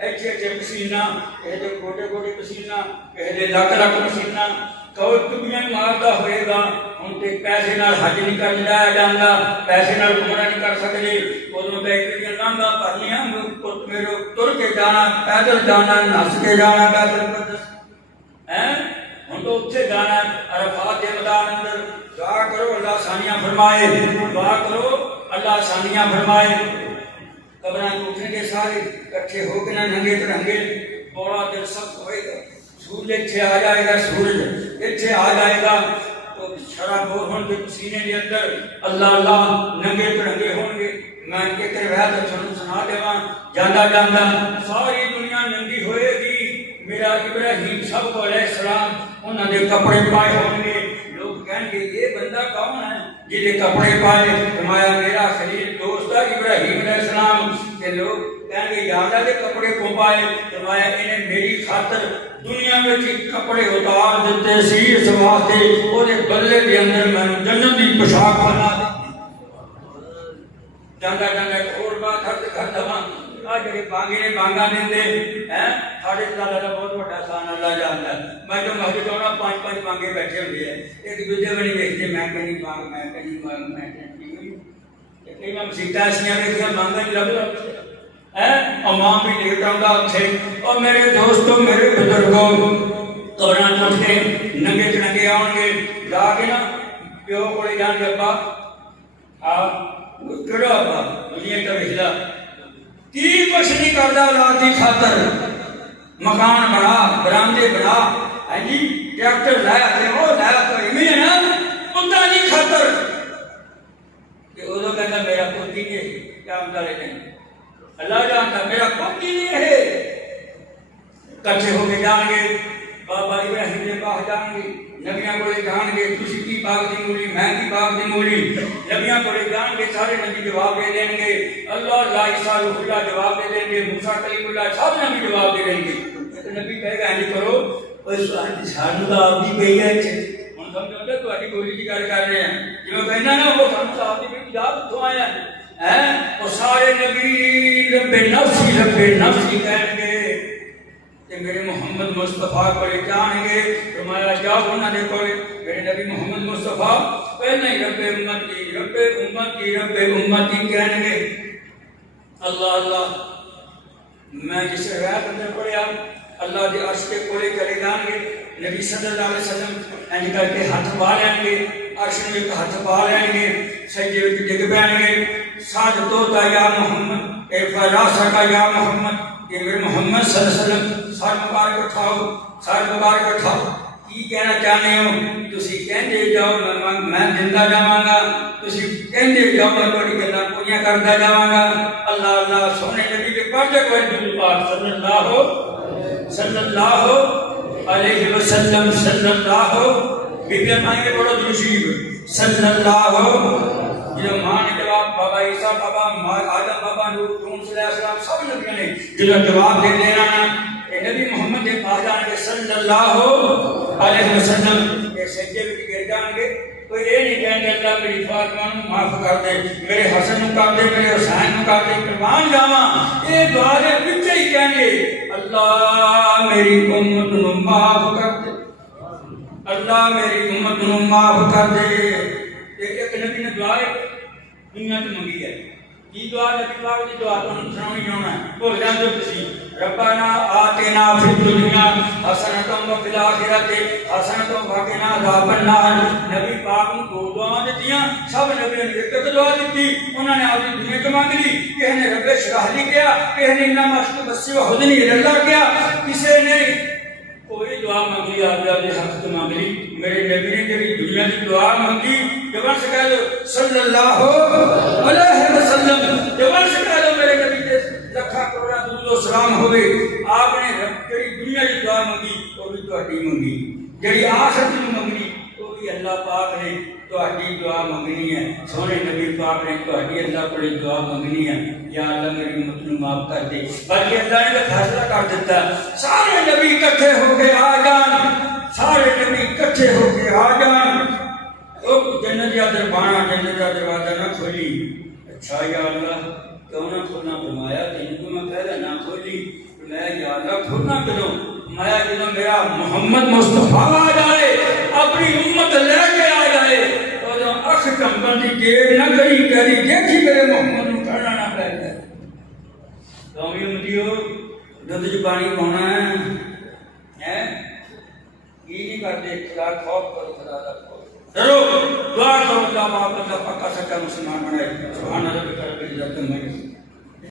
ایتھے پسینہ کہ جے گوٹے گوٹے پسینہ کہ جے لک لک پسینہ کوئی دنیا مارتا ہوئے گا ان کے پیسے نال حج نہیں کر جایا جانا پیسے نال عمرہ نہیں کر سکتے ادھر بیٹھے لانگا کرنیاں میرے تر کے جانا پیدل جانا نس کے جانا پیدل ہوں تو اتنے جانا عرفات کے میدان اندر دعا کرو اللہ آسانیاں فرمائے دعا کرو اللہ آسانیاں فرمائے قبراں اٹھیں گے سارے کٹھے ہو کے نہ ننگے ترنگے بڑا دل سخت ہوئے گا سورج اتھے آ جائے گا سورج اتھے آ جائے گا تو شراب ہو ہون کے پسینے کے اندر اللہ ننگے ترنگے ہوں گے میں ایک روایت سنا دیواں جانا جانا ساری دنیا ننگی ہوئے گی میرا ابراہیم سب علیہ السلام انہوں نے کپڑے پائے ہوں گے لوگ کہیں گے یہ بندہ کون ہے جنہیں کپڑے پائے فرمایا میرا خلیل دوست ہے ابراہیم علیہ السلام کہ لوگ کہیں گے یاد ہے کپڑے کو پائے فرمایا انہیں میری خاطر دنیا میں کپڑے اتار دیتے سی اس واسطے انہیں بدلے کے اندر میں جنت کی پوشاک بنا دی جانا جانا اور بات ہر دفعہ آ جڑے بانگے نے بانگا دے ہیں ساڑھے اللہ کا بہت بڑا شان اللہ جانتا ہے میں جو مسجد ہونا پانچ پانچ بانگے بیٹھے ہوتے ہیں ایک دوسرے میں نہیں دیکھتے میں کہیں بانگ میں کہیں بانگ میں کہیں میں مسیطہ ایسیاں دیکھتے بانگا نہیں لگ رہا اور ماں بھی لیٹ آؤں اتنے اور میرے دوستوں میرے بزرگوں قبراں اٹھ کے ننگے چنگے آؤ گے جا کے نا پیو کو جان کے ابا آپ کہڑا ابا دنیا کا ویکھدا کی کچھ نہیں کرتا اولاد کی خاطر مکان بنا برامدے بنا ہے جی ٹریکٹر لایا تے وہ لایا تو ایویں ہے نا پتہ نہیں خاطر کہ وہ کہتا میرا پوتی نہیں کیا مطلب ہے اللہ جانتا میرا پوتی نہیں ہے کٹھے ہو کے جان گے بابا ابراہیم کے پاس جان گے نبیاں کو جان گے تسی کی باغ دی مولی میں کی باغ دی مولی نبیاں کو جان گے سارے نبی جواب دے دیں گے اللہ لا عیسیٰ روح اللہ جواب دے دیں گے موسیٰ کلیم اللہ سب نبی جواب دے دیں گے نبی کہے گا نہیں کرو اس سانو دا آپ دی پئی ہے ہن سمجھو تے تہاڈی بولی دی گل کر رہے ہیں جو کہنا نا وہ سانو آپ دی پئی یاد تو آیا ہے اور سارے نبی رب نفسی کہیں گے کہ میرے محمد مصطفیٰ کو جان گے فرمایا جاؤ انہوں نے کوئی میرے نبی محمد مصطفیٰ پہلے ہی رب امتی کہیں گے اللہ میں جس روایت اندر پڑھیا اللہ کے عرش کے کولے چلے جان گے نبی صلی اللہ علیہ وسلم اینج کر کے ہاتھ پا لیں گے عرش میں ایک ہاتھ پا لیں گے سجدے وچ ڈگ پین گے ساجدو تا یا محمد ارفع راسک یا محمد کہ میرے محمد صلی اللہ علیہ وسلم سر مبارک اٹھاؤ کی کہنا چاہتے ہو تسی کہندے جاؤ میں زندہ جاواں گا تسی کہندے جاؤ میں تہاڈی گلاں پوریاں کردا جاواں گا اللہ سونے نبی کے پڑھتے کوئی درود پاک صلی اللہ علیہ وسلم صلی اللہ بیبیاں مائیں کے پڑھو درود شریف صلی اللہ جو ماں نے جواب بابا عیسیٰ بابا آدم بابا نور صلی اللہ علیہ وسلم سب نبیوں نے جو جواب دے دینا اے نبی محمد کے پاس جان کے صلی اللہ علیہ وسلم کے سجدے میں گر جان گے کوئی یہ نہیں کہیں گے اللہ میری فاطمہ کو معاف کر دے میرے حسن کو کر دے میرے حسین کو کر دے قربان جاواں یہ دعا دے وچ ہی کہیں گے اللہ میری امت کو معاف کر دے اللہ میری امت کو معاف کر دے ایک نبی نے دعا دنیا سے منگی ہے کی دعا نبی پاک دی دعا تو ہم سناؤں نہیں ہونا ہے بول جان دو کسی ربنا آتنا فی الدنیا حسنۃ وفی الآخرۃ حسنۃ وقنا عذاب النار نبی پاک نے دو دعائیں دتیاں سب نبیوں نے ایک دعا دیتی انہوں نے اپنی دنیا کو مانگ لی کسی نے رب اشرح لی کیا کسی نے انما اشکو بسی وحزنی الی اللہ کیا کسی نے کوئی دعا مانگی آپ نے حق تو مانگ لی میرے نبی نے تیری دنیا کی دعا مانگی جبان سے کہہ دو صلی اللہ علیہ وسلم جبان سے کہہ دو میرے نبی کے لکھا کروڑا درود و سلام ہوئے آپ نے تیری دنیا کی دعا مانگی وہ بھی تہاڈی منگی جڑی آخرت میں منگنی وہ بھی اللہ پاک نے تہاڈی دعا منگنی ہے سونے نبی پاک نے تہاڈی اللہ کو دعا منگنی ہے یا اللہ میری امت کو معاف کر دے بلکہ اللہ نے فیصلہ کر دیتا سارے نبی اکٹھے ہو کے آ جان سارے نبی اکٹھے ہو کے آ جان او جنت کا دربانا جنت کا دروازہ نہ کھولی اچھا یا اللہ کیوں نہ کھولنا فرمایا جن کو میں پہلے نہ کھولی میں یا اللہ کھولنا کروں میں جب میرا محمد مصطفیٰ آ جائے اپنی امت لے کے آ جائے اور جو اکھ کمبن دی دیر نہ کری کری دیکھی میرے محمد کو کرنا نہ پہ جائے تو ہمیں امتیو دودھ جو پانی پانا ہے یہ نہیں کرتے خدا خوف کرو خدا کا خوف ضرور دعا کرو اللہ معاف اللہ پکا سکا مسلمان بنائے سبحان اللہ رب العزت